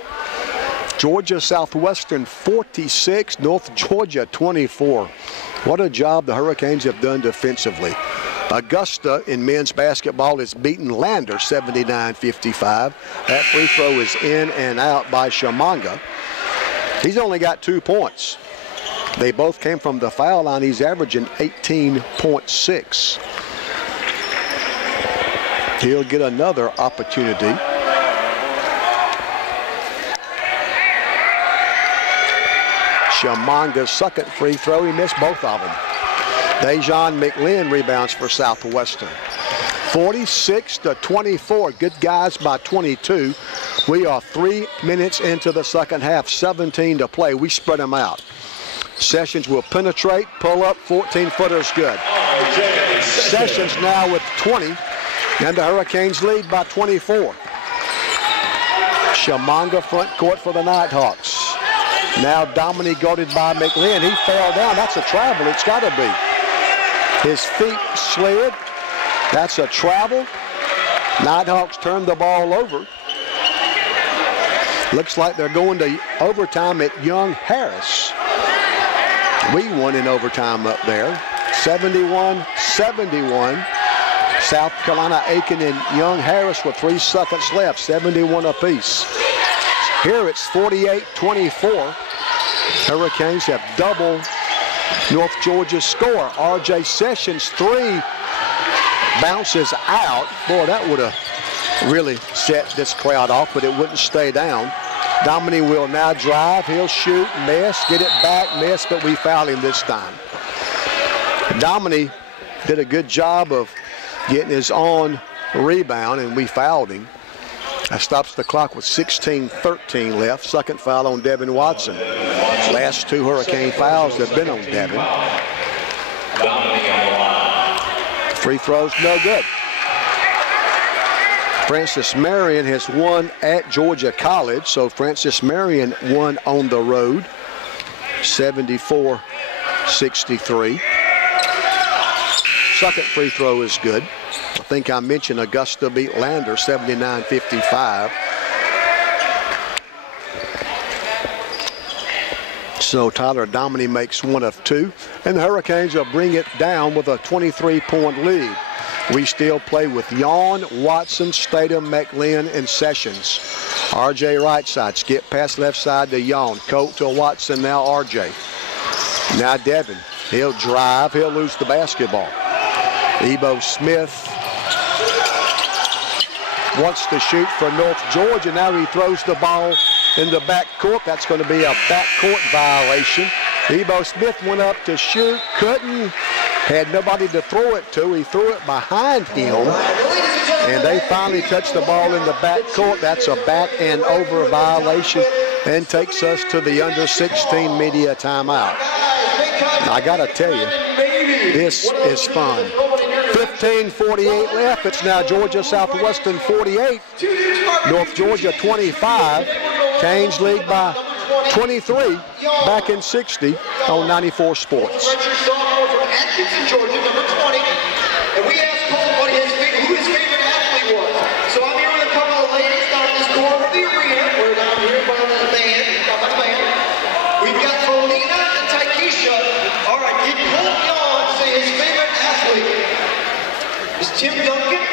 Georgia Southwestern 46, North Georgia 24. What a job the Hurricanes have done defensively. Augusta in men's basketball has beaten Lander 79-55. That free throw is in and out by Chimanga. He's only got 2 points. They both came from the foul line. He's averaging 18.6. He'll get another opportunity. Chimanga's second free throw, he missed both of them. Dejan McLean rebounds for Southwestern. 46-24, good guys by 22. We are 3 minutes into the second half, 17 to play. We spread them out. Sessions will penetrate, pull up, 14-footer's good. Sessions now with 20, and the Hurricanes lead by 24. Chimanga front court for the Nighthawks. Now Dominique guarded by McLean. He fell down. That's a travel. It's got to be. His feet slid. That's a travel. Nighthawks turned the ball over. Looks like they're going to overtime at Young Harris. We won in overtime up there. 71-71. South Carolina Aiken and Young Harris with 3 seconds left. 71 apiece. Here it's 48-24. Hurricanes have doubled North Georgia's score. R.J. Sessions' 3 bounces out. Boy, that would have really set this crowd off, but it wouldn't stay down. Dominique will now drive. He'll shoot, miss, get it back, miss, but we fouled him this time. Dominique did a good job of getting his own rebound, and we fouled him. That stops the clock with 16-13 left. Second foul on Devin Watson. Last 2 Hurricane fouls have been on Devin. Free throws, no good. Francis Marion has won at Georgia College, so Francis Marion won on the road, 74-63. Second free throw is good. I think I mentioned Augusta beat Lander 79-55. So Tyler Dominique makes 1 of 2, and the Hurricanes will bring it down with a 23-point lead. We still play with Yawn, Watson, Statham, McLean, and Sessions. RJ right side, skip pass left side to Yawn. Coat to Watson, now RJ. Now Devin, he'll drive, he'll lose the basketball. Ebo Smith wants to shoot for North Georgia. Now he throws the ball in the backcourt. That's going to be a backcourt violation. Ebo Smith went up to shoot, couldn't, had nobody to throw it to. He threw it behind him, and they finally touched the ball in the backcourt. That's a back and over violation and takes us to the under 16 media timeout. I got to tell you, this is fun. 15:48 left. It's now Georgia Southwestern 48, North Georgia 25. Canes lead by 23, back in 60 on 94 Sports. Georgia, number 20. And we asked Cole who his favorite athlete was. So I'm here with a couple of ladies down at this corner of the arena. We're down here by the band. We've got Molina and Taikisha. All right, can Cole Yawn say his favorite athlete is Tim Duncan,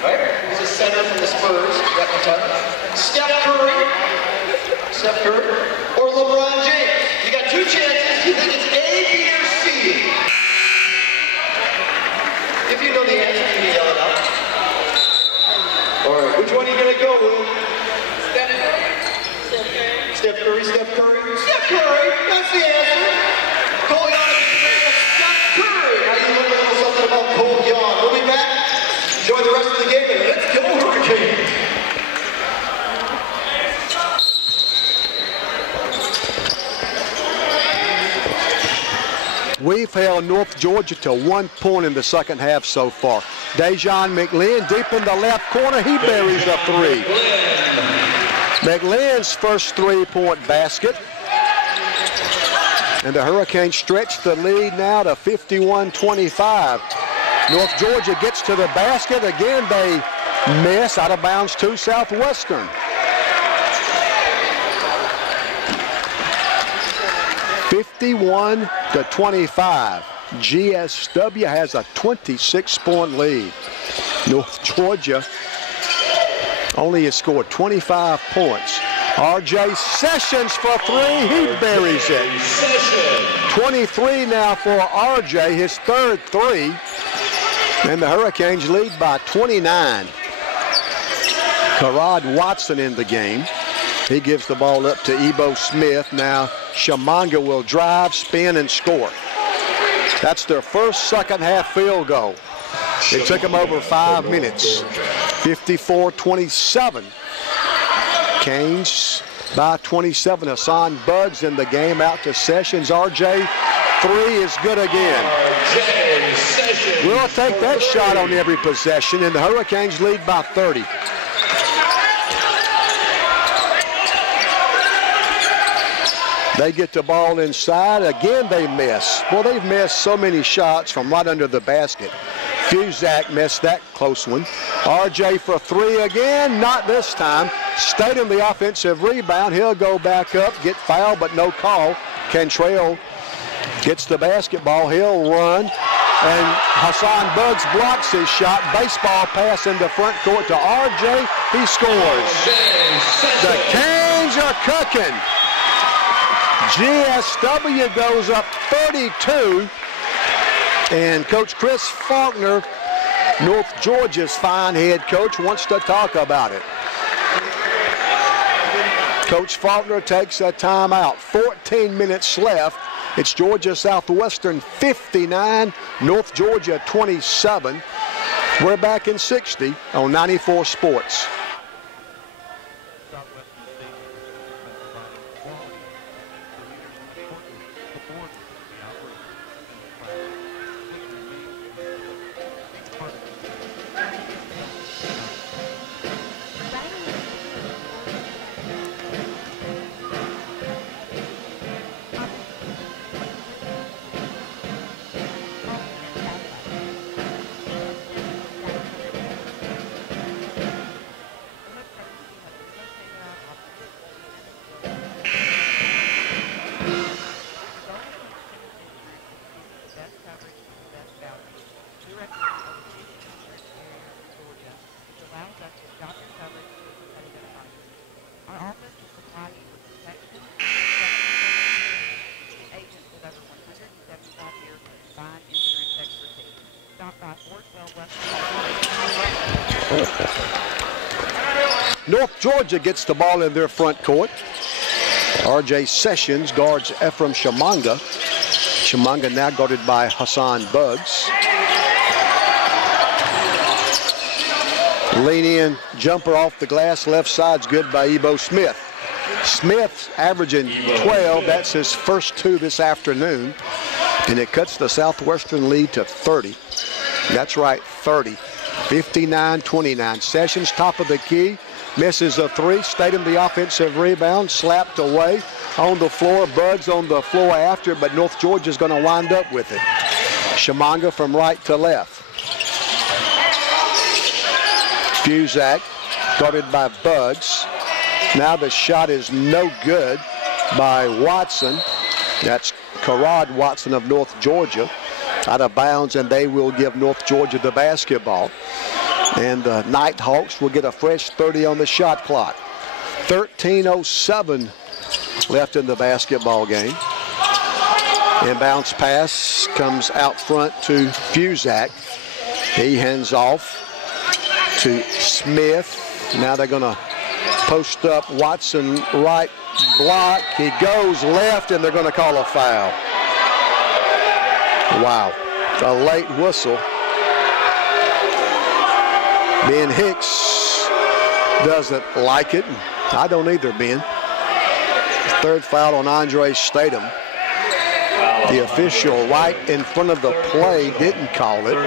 right? He's a center from the Spurs. Steph Curry, or LeBron James. You got 2 chances. You think it's A, B, or C? If you know the answer, you can yell it out. All right, which one are you going to go with? Steph Curry. Steph Curry. Steph Curry, that's the answer. Cole Yawn is a fan of Steph Curry. Now you learn a little something about Cole Yawn. We'll be back. Enjoy the rest of the game, and let's go Hurricanes. We've held North Georgia to 1 point in the second half so far. Dejan McLean deep in the left corner. He buries a 3. McLean's first 3-point basket. And the Hurricanes stretch the lead now to 51-25. North Georgia gets to the basket. Again, they miss. Out of bounds to Southwestern. 51-25. GSW has a 26-point lead. North Georgia only has scored 25 points. R.J. Sessions for three. He buries it. 23 now for R.J., his third three. And the Hurricanes lead by 29. Karad Watson in the game. He gives the ball up to Ebo Smith. Now Shamanga will drive, spin, and score. That's their first second-half field goal. It took them over 5 minutes. 54-27. Canes by 27. Hassan Buggs in the game, out to Sessions. R.J. three is good again. We'll take that shot on every possession, and the Hurricanes lead by 30. They get the ball inside. Again, they miss. Well, they've missed so many shots from right under the basket. Fuzak missed that close one. R.J. for three again. Not this time. Stayed in the offensive rebound. He'll go back up, get fouled, but no call. Cantrell gets the basketball. He'll run. And Hassan Buggs blocks his shot. Baseball pass in the front court to R.J. He scores. The Canes are cooking. GSW goes up 32. And Coach Chris Faulkner, North Georgia's fine head coach, wants to talk about it. Coach Faulkner takes a timeout. 14 minutes left. It's Georgia Southwestern 59, North Georgia 27. We're back in 60 on 94 Sports. North Georgia gets the ball in their front court. R.J. Sessions guards Ephraim Shamanga. Shamanga now guarded by Hassan Buggs. Lean in, jumper off the glass, left side's good by Ebo Smith. Smith averaging 12, that's his first two this afternoon. And it cuts the Southwestern lead to 30. That's right, 30. 59-29. Sessions top of the key. Misses a three, stayed in the offensive rebound, slapped away on the floor. Buggs on the floor after, but North Georgia's going to wind up with it. Shamanga from right to left. Fuzak guarded by Buggs. Now the shot is no good by Watson. That's Karad Watson of North Georgia. Out of bounds, and they will give North Georgia the basketball. And the Nighthawks will get a fresh 30 on the shot clock. 13:07 left in the basketball game. Inbounds pass comes out front to Fuzak. He hands off to Smith. Now they're going to post up Watson right block. He goes left, and they're going to call a foul. Wow, a late whistle. Ben Hicks doesn't like it. I don't either, Ben. Third foul on Andre Statham. The official right in front of the play didn't call it.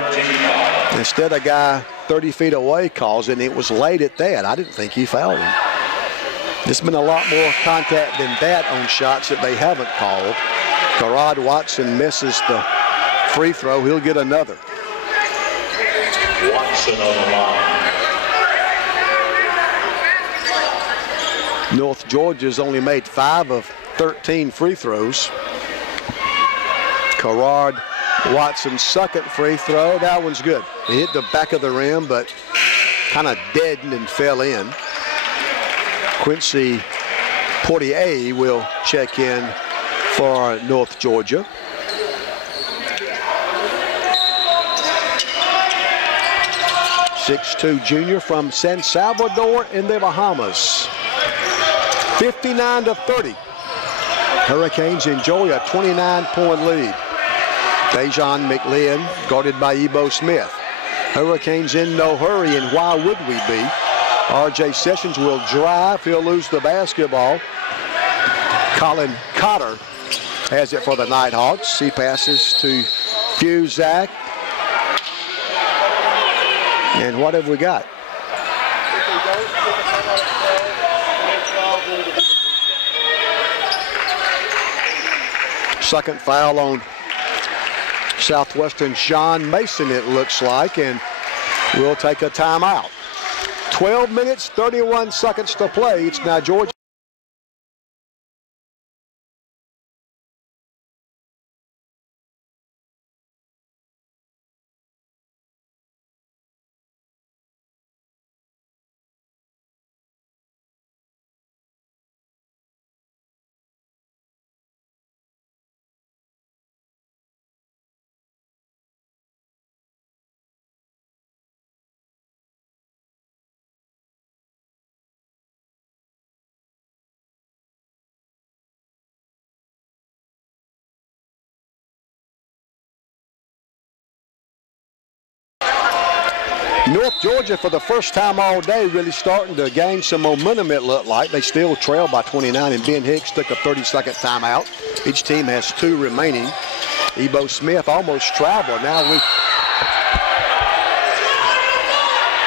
Instead, a guy 30 feet away calls it, and it was late at that. I didn't think he fouled him. There's been a lot more contact than that on shots that they haven't called. Karad Watson misses the free throw. He'll get another. Watson on the line. North Georgia's only made 5 of 13 free throws. Karad Watson's second free throw. That one's good. It hit the back of the rim, but kind of deadened and fell in. Quincy Portier will check in for North Georgia. .62 junior from San Salvador in the Bahamas. 59-30. Hurricanes enjoy a 29-point lead. Dejan McLean guarded by Ebo Smith. Hurricanes in no hurry, and why would we be? R.J. Sessions will drive. He'll lose the basketball. Colin Cotter has it for the Nighthawks. He passes to Fuzak. And what have we got? Second foul on Southwestern Sean Mason, it looks like, and we'll take a timeout. 12 minutes, 31 seconds to play. It's now Georgia. North Georgia, for the first time all day, really starting to gain some momentum, it looked like. They still trail by 29, and Ben Hicks took a 30-second timeout. Each team has 2 remaining. Ebo Smith almost traveled.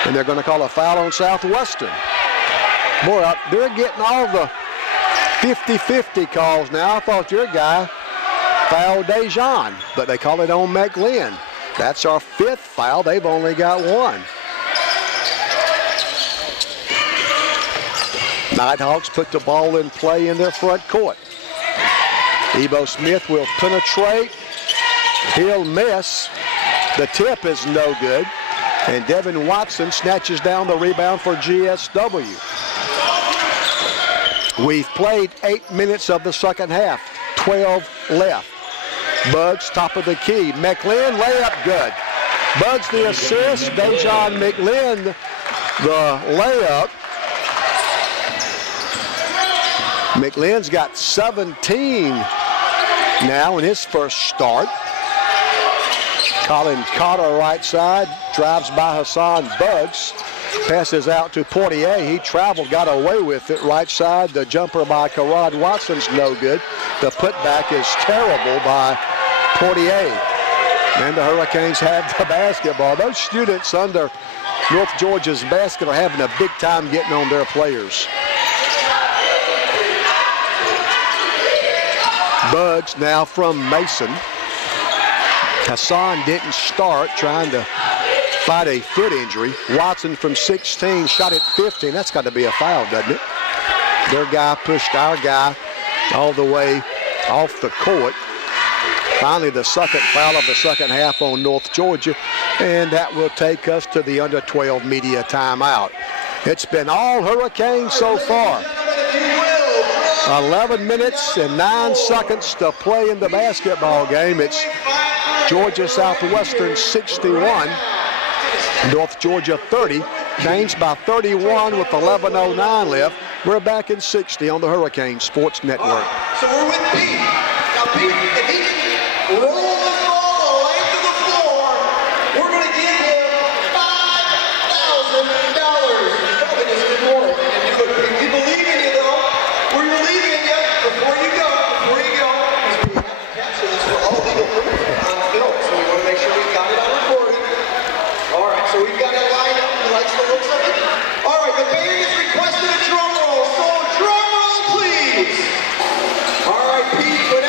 And they're going to call a foul on Southwestern. Boy, they're getting all the 50-50 calls now. I thought your guy fouled Dejan, but they call it on McLean. That's our 5th foul. They've only got 1. Nighthawks put the ball in play in their front court. Ebo Smith will penetrate. He'll miss. The tip is no good. And Devin Watson snatches down the rebound for GSW. We've played 8 minutes of the second half. 12 left. Bugs, top of the key. McLean, layup, good. Bugs, the assist. Dejan McLean, the layup. McLean's got 17 now in his first start. Colin Cotter, right side, drives by Hassan Bugs. Passes out to Portier. He traveled, got away with it. Right side, the jumper by Karad Watson's no good. The putback is terrible by Portier. And the Hurricanes have the basketball. Those students under North Georgia's basket are having a big time getting on their players. Bugs now from Mason. Hassan didn't start, trying to fight a foot injury. Watson from 16, shot at 15. That's got to be a foul, doesn't it? Their guy pushed our guy all the way off the court. Finally, the second foul of the second half on North Georgia, and that will take us to the under 12 media timeout. It's been all Hurricanes so far. 11 minutes and 9 seconds to play in the basketball game. It's Georgia Southwestern 61, North Georgia 30. Canes by 31 with 11:09 left. We're back in 60 on the Hurricane Sports Network. So we're with Pete. Now Pete, if he can roll this ball the length of the floor, we're going to give him $5,000. Probably just good morning. We believe in you, though. We're believing in you before you go. Because we have to capture this for all legal purposes on film. So we want to make sure we've got it on recording. All right, so we've got it lined up. He likes the looks of it. All right, the band has requested a drum roll. So drum roll, please. All right, Pete.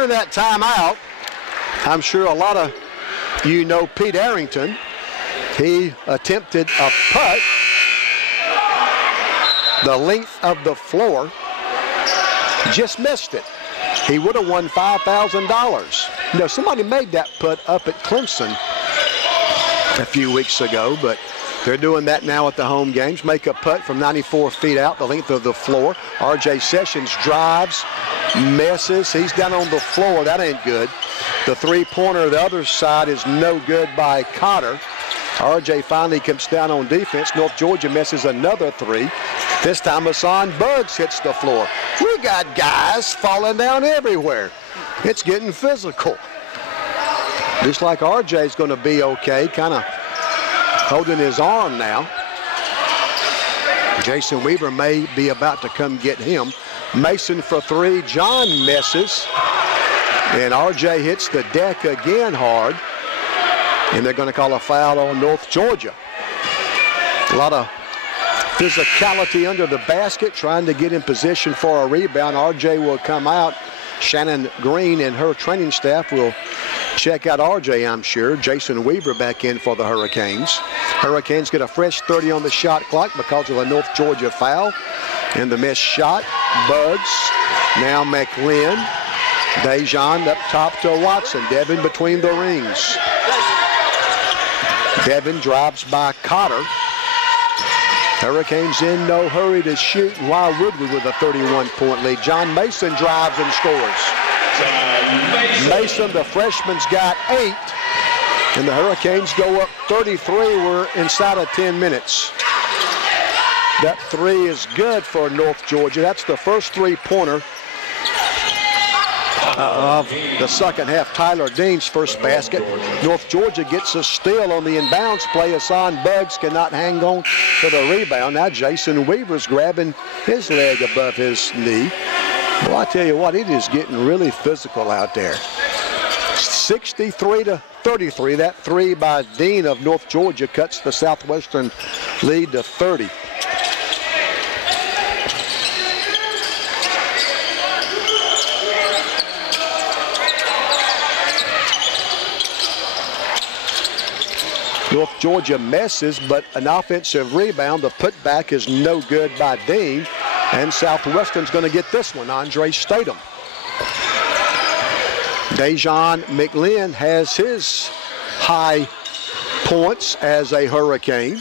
during that timeout, I'm sure a lot of you know Pete Arrington. He attempted a putt the length of the floor, just missed it. He would have won $5,000. You know, somebody made that putt up at Clemson a few weeks ago, but they're doing that now at the home games. Make a putt from 94 feet out, the length of the floor. R.J. Sessions drives, misses. He's down on the floor. That ain't good. The three-pointer the other side is no good by Cotter. R.J. finally comes down on defense. North Georgia misses another three. This time Hassan Buggs hits the floor. We got guys falling down everywhere. It's getting physical. Looks like R.J.'s going to be okay, kind of holding his arm now. Jason Weaver may be about to come get him. Mason for three. John misses. And R.J. hits the deck again hard. And they're going to call a foul on North Georgia. A lot of physicality under the basket, trying to get in position for a rebound. R.J. will come out. Shannon Green and her training staff will check out R.J., I'm sure. Jason Weaver back in for the Hurricanes. Hurricanes get a fresh 30 on the shot clock because of a North Georgia foul. And the missed shot, Buggs. Now McLean. Dejan up top to Watson. Devin between the rings. Devin drives by Cotter. Hurricanes in no hurry to shoot. Why would we with a 31-point lead? John Mason drives and scores. Mason, the freshman's got 8. And the Hurricanes go up 33. We're inside of 10 minutes. That three is good for North Georgia. That's the first three-pointer of the second half. Tyler Dean's first basket. North Georgia gets a steal on the inbounds play. Hassan Buggs cannot hang on to the rebound. Now Jason Weaver's grabbing his leg above his knee. Well, I tell you what, it is getting really physical out there. 63-33. That three by Dean of North Georgia cuts the Southwestern lead to 30. North Georgia messes, but an offensive rebound. The putback is no good by Dean. And Southwestern's going to get this one, Andre Statham. Dejan McLean has his high points as a Hurricane.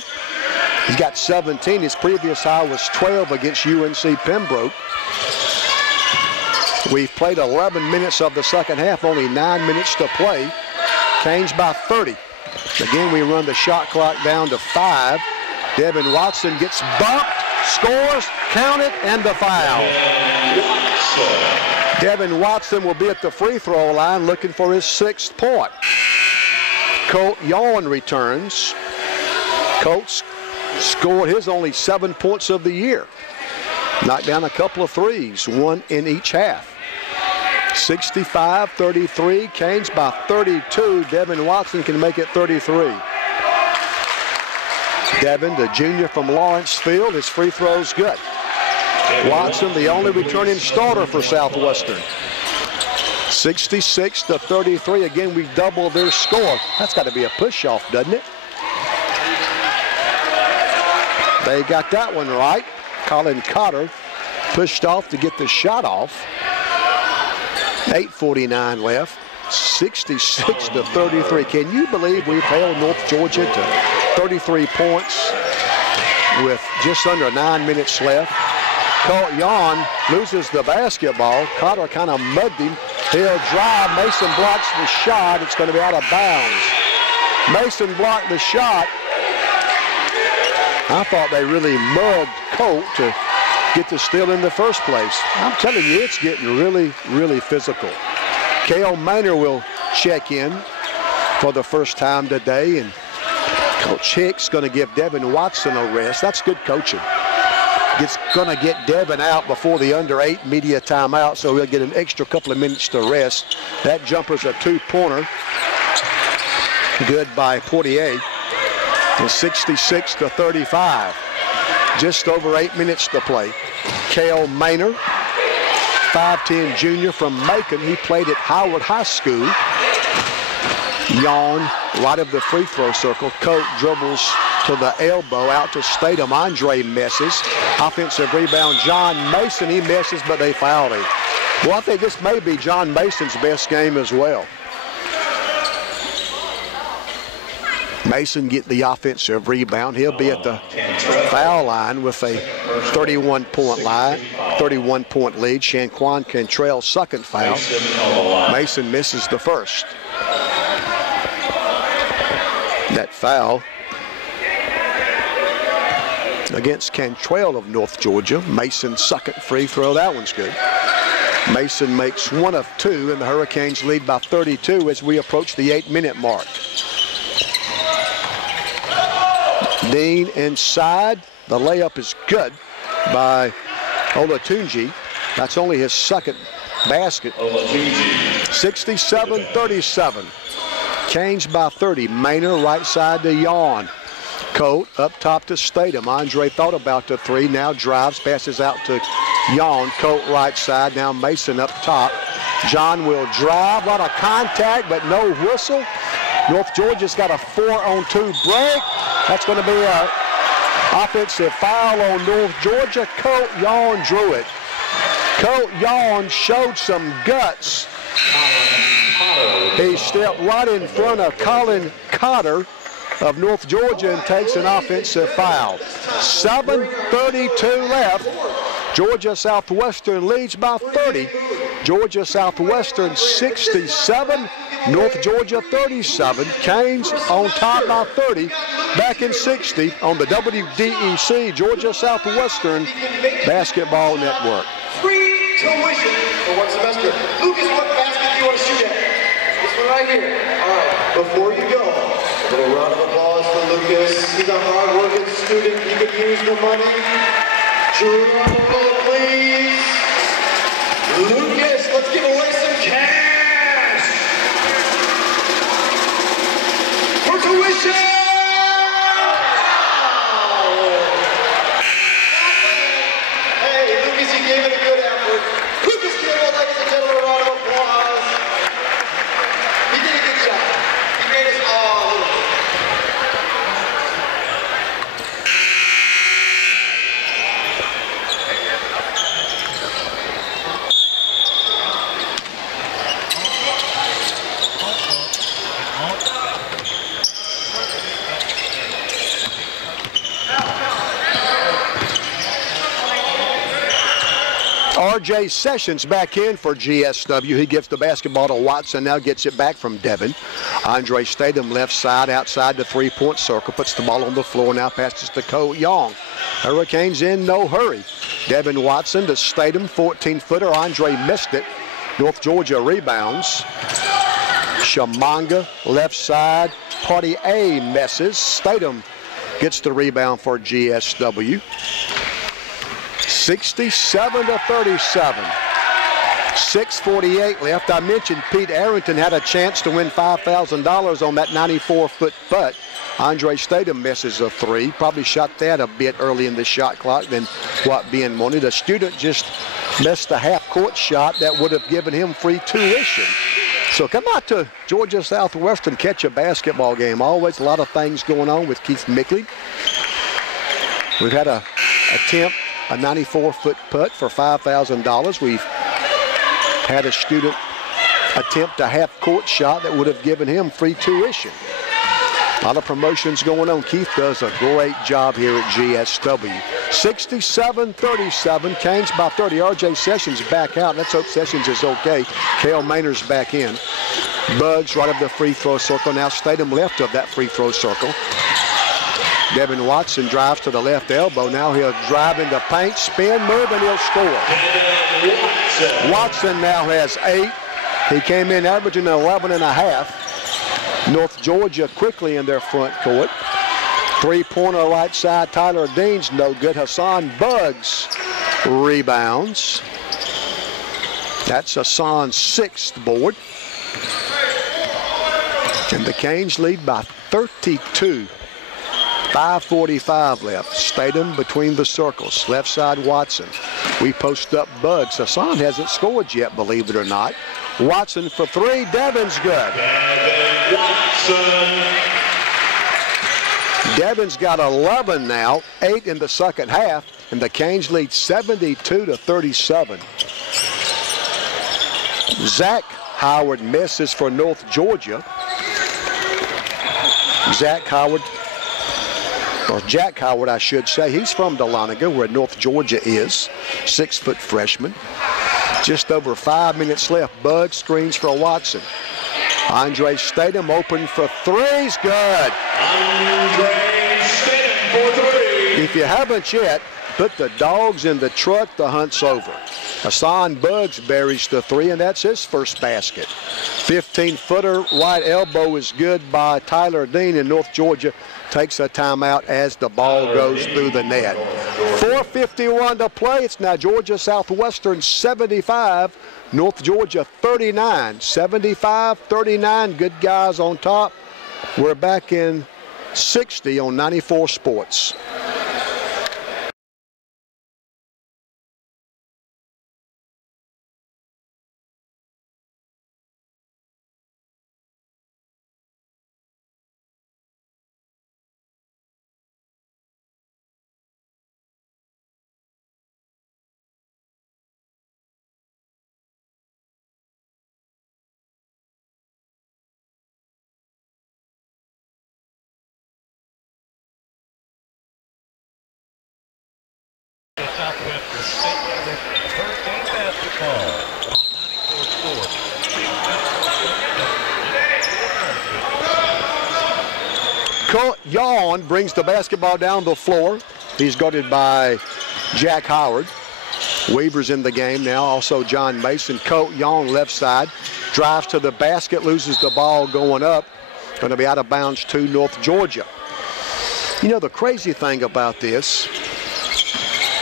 He's got 17. His previous high was 12 against UNC Pembroke. We've played 11 minutes of the second half, only 9 minutes to play. Canes by 30. Again, we run the shot clock down to 5. Devin Watson gets bumped, scores, count it, and the foul. Devin Watson will be at the free throw line looking for his 6th point. Colt Yawn returns. Colt's scored his only 7 points of the year. Knocked down a couple of threes, one in each half. 65-33, Canes by 32. Devin Watson can make it 33. Devin, the junior from Lawrenceville, his free throw's good. Watson, the only returning starter for Southwestern. 66-33. Again, we doubled their score. That's got to be a push-off, doesn't it? They got that one right. Colin Cotter pushed off to get the shot off. 8:49 left. 66-33. Can you believe we've held North Georgia to 33 points with just under 9 minutes left? Colt Yawn loses the basketball. Cotter kind of mugged him. He'll drive. Mason blocks the shot. It's going to be out of bounds. Mason blocked the shot. I thought they really mugged Colt to get the steal in the first place. I'm telling you, it's getting really, really physical. Cale Manor will check in for the first time today, and Coach Hicks going to give Devin Watson a rest. That's good coaching. It's going to get Devin out before the under 8 media timeout, so he'll get an extra couple of minutes to rest. That jumper's a 2-pointer. Good by Portier. And 66-35. Just over 8 minutes to play. Cale Manor 5'10" junior from Macon. He played at Howard High School. Yawn right of the free throw circle. Coat dribbles to the elbow out to Statham. Andre misses. Offensive rebound, John Mason. He misses, but they fouled him. Well, I think this may be John Mason's best game as well. Mason get the offensive rebound. He'll be at the foul line with a 31-point lead. Shanquan Cantrell's second foul. Mason misses the first. That foul against Cantrell of North Georgia. Mason's second free throw. That one's good. Mason makes 1 of 2, and the Hurricanes lead by 32 as we approach the 8-minute mark. Dean inside. The layup is good by Olatunji. That's only his second basket. 67-37. Canes by 30. Maynard right side to Yawn. Coat up top to Statham. Andre thought about the three. Now drives, passes out to Yawn. Coat right side. Now Mason up top. John will drive. A lot of contact, but no whistle. North Georgia's got a 4-on-2 break. That's going to be an offensive foul on North Georgia. Coat Yawn drew it. Coat Yawn showed some guts. He stepped right in front of Colin Cotter of North Georgia and takes an offensive foul. 7:32 left. Georgia Southwestern leads by 30. Georgia Southwestern 67. North Georgia 37. Canes on top by 30. Back in 60 on the WDEC Georgia Southwestern Basketball Network. Free tuition for 1 semester. Lucas, what basket do you want to shoot at? This one right here. All right, before you go, a little round of applause for Lucas. He's a hard-working student. He could use the money. Drum roll, please. Lucas, let's give away some cash for tuition. Hey, Lucas, you gave it a good effort. Lucas Kimball, ladies and gentlemen, a round of applause. He did a good job. He made us all look good. R.J. Sessions back in for GSW. He gives the basketball to Watson, now gets it back from Devin. Andre Statham left side, outside the three-point circle, puts the ball on the floor, now passes to Coat Young. Hurricanes in no hurry. Devin Watson to Statham, 14-footer. Andre missed it. North Georgia rebounds. Shamanga left side. Party A misses. Statham gets the rebound for GSW. 67-37. 6:48 left. I mentioned Pete Arrington had a chance to win $5,000 on that 94-foot putt. Andre Statham misses a three. Probably shot that a bit early in the shot clock than what Ben wanted. A student just missed a half-court shot that would have given him free tuition. So come out to Georgia Southwestern, catch a basketball game. Always a lot of things going on with Keith Mickley. We've had a attempt, a 94-foot putt for $5,000. We've had a student attempt a half-court shot that would have given him free tuition. A lot of promotions going on. Keith does a great job here at GSW. 67-37, Canes by 30. R.J. Sessions back out. Let's hope Sessions is okay. Cale Maynard's back in. Bugs right of the free throw circle. Now Statham left of that free throw circle. Devin Watson drives to the left elbow. Now he'll drive into paint, spin, move, and he'll score. Watson now has 8. He came in averaging 11.5. North Georgia quickly in their front court. Three-pointer right side. Tyler Dean's no good. Hassan Bugs rebounds. That's Hassan's 6th board. And the Canes lead by 32. 5:45 left. Statham between the circles. Left side, Watson. We post up Bugs. Hassan hasn't scored yet, believe it or not. Watson for three. Devin's good. Watson. Devin's got 11 now, 8 in the second half, and the Canes lead 72-37. Zach Howard misses for North Georgia. Jack Howard, I should say. He's from Dahlonega, where North Georgia is. 6-foot freshman. Just over 5 minutes left. Bud screens for Watson. Andre Statham open for threes. Good. Andre Statham for three. If you haven't yet, put the dogs in the truck. The hunt's over. Hassan Buggs buries the three, and that's his first basket. 15-footer right elbow is good by Tyler Dean, and North Georgia takes a timeout as the ball goes through the net. 4:51 to play. It's now Georgia Southwestern 75, North Georgia 39. 75-39. Good guys on top. We're back in 60 on 94 Sports. Southwestern State Hurricane basketball on 94 Sports. Colt Yawn brings the basketball down the floor. He's guarded by Jack Howard. Weaver's in the game now, also John Mason. Colt Yawn left side, drives to the basket, loses the ball going up. Going to be out of bounds to North Georgia. You know, the crazy thing about this,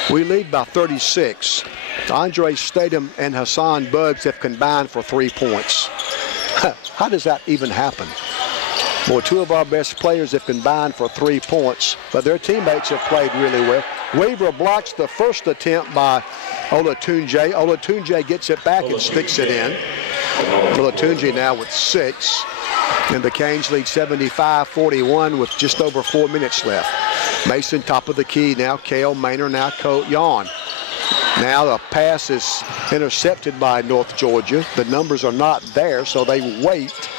we lead by 36. Andre Statham and Hassan Buggs have combined for 3 points. How does that even happen? Well, two of our best players have combined for 3 points, but their teammates have played really well. Weaver blocks the first attempt by Olatunji. Olatunji gets it back and sticks it in. Olatunji now with 6. And the Canes lead 75-41 with just over 4 minutes left. Mason top of the key now. Cale Maynor, now Colt Yawn. Now the pass is intercepted by North Georgia. The numbers are not there, so they wait.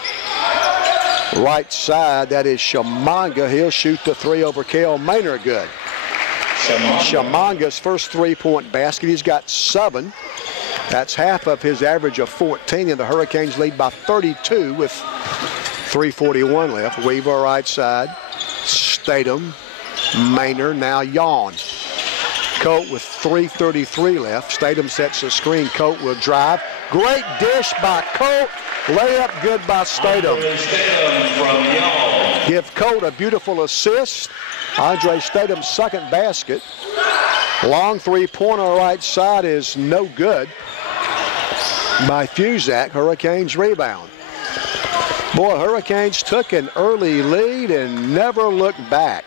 Right side, that is Shamanga. He'll shoot the three over Cale Maynor. Good. Shamanga's first three-point basket. He's got 7. That's half of his average of 14, and the Hurricanes lead by 32 with 3:41 left. Weaver right side. Statham, Maynor, now Yawn. Colt with 3:33 left. Statham sets the screen. Colt will drive. Great dish by Colt. Layup good by Statham. Give Colt a beautiful assist. Andre Statham's second basket. Long three-pointer right side is no good by Fuzak. Hurricanes rebound. Boy, Hurricanes took an early lead and never looked back.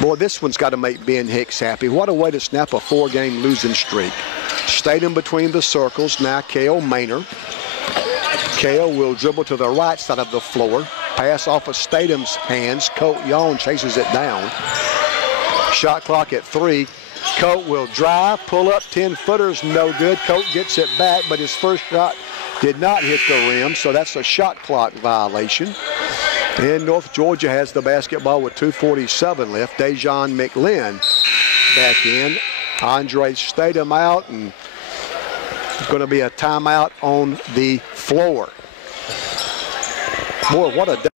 Boy, this one's got to make Ben Hicks happy. What a way to snap a 4-game losing streak. Statham between the circles. Now Cale Maynor. Cale will dribble to the right side of the floor. Pass off of Statham's hands. Colt Yawn chases it down. Shot clock at 3. Colt will drive, pull up, 10-footers, no good. Colt gets it back, but his first shot did not hit the rim, so that's a shot clock violation. And North Georgia has the basketball with 2:47 left. Dejon McLean back in. Andre Statham out, and it's going to be a timeout on the floor. Boy, what a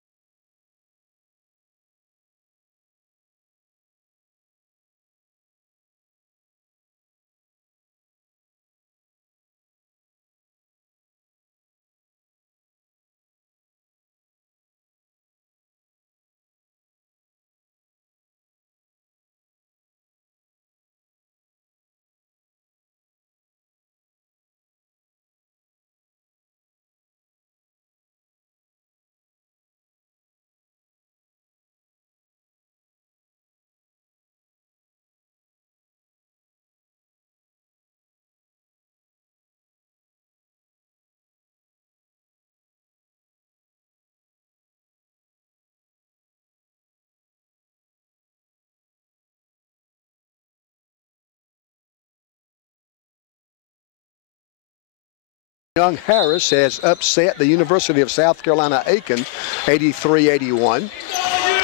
Young Harris has upset the University of South Carolina Aiken 83-81.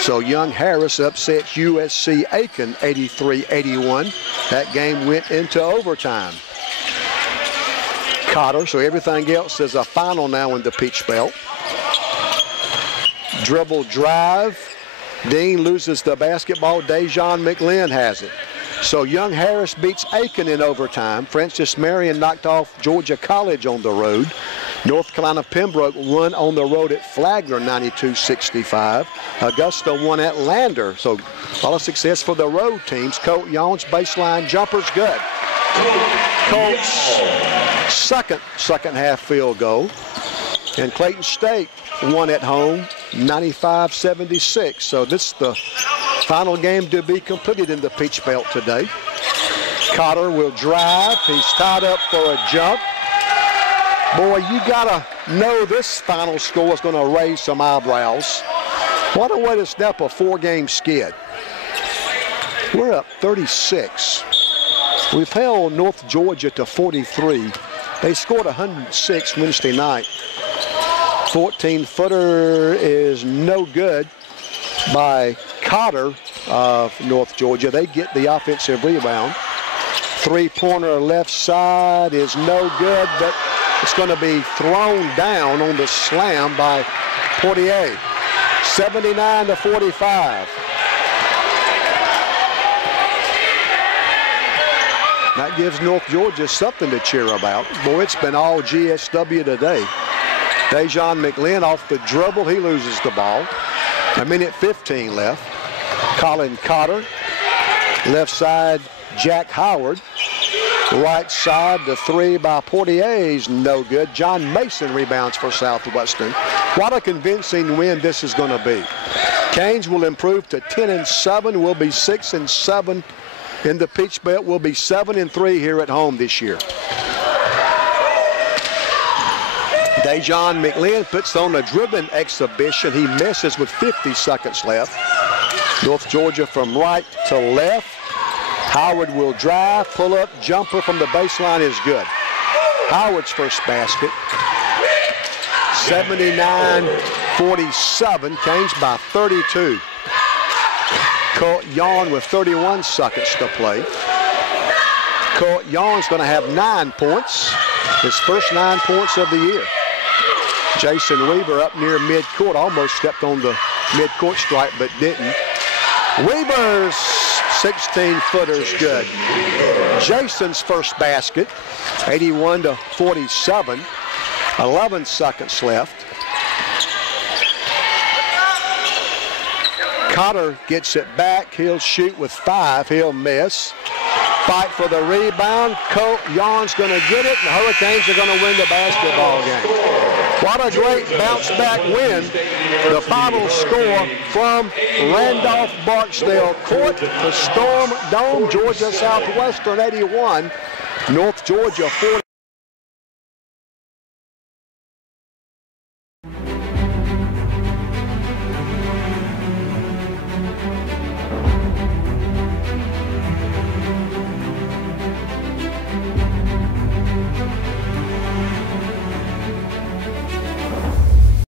So Young Harris upsets USC Aiken 83-81. That game went into overtime. Cotter, so everything else is a final now in the Peach Belt. Dribble drive. Dean loses the basketball. Dejon McLean has it. So Young Harris beats Aiken in overtime. Francis Marion knocked off Georgia College on the road. North Carolina Pembroke won on the road at Flagler 92-65. Augusta won at Lander. So a lot of success for the road teams. Colt Yawn's baseline jumper's good. Colt's second half field goal. And Clayton State won at home 95-76. So this is the final game to be completed in the Peach Belt today. Cotter will drive. He's tied up for a jump. Boy, you gotta know this final score is gonna raise some eyebrows. What a way to snap a 4-game skid. We're up 36. We've held North Georgia to 43. They scored 106 Wednesday night. 14-footer is no good by Cotter of North Georgia. They get the offensive rebound. 3-pointer left side is no good, but it's going to be thrown down on the slam by Portier. 79-45. That gives North Georgia something to cheer about. Boy, it's been all GSW today. Dejon McLean off the dribble. He loses the ball. 1:15 left. Colin Cotter. Left side, Jack Howard. Right side, the 3 by Portier's no good. John Mason rebounds for Southwestern. What a convincing win this is going to be. Canes will improve to 10-7. We'll be 6-7 in the Peach Belt. We'll be 7-3 here at home this year. Dejon McLean puts on a dribbling exhibition. He misses with 50 seconds left. North Georgia from right to left. Howard will drive, pull up, jumper from the baseline is good. Howard's first basket. 79-47, Canes by 32. Colt Yawn with 31 seconds to play. Colt Yawn's going to have 9 points. His first 9 points of the year. Jason Weaver up near midcourt, almost stepped on the midcourt stripe but didn't. Weaver's 16-footer's good. Jason's first basket, 81-47. 11 seconds left. Cotter gets it back. He'll shoot with 5. He'll miss. Fight for the rebound. Colt Yawn's going to get it, and the Hurricanes are going to win the basketball game. What a great bounce-back win. The final score from Randolph-Barksdale Court, the Storm Dome, Georgia Southwestern 81, North Georgia 40.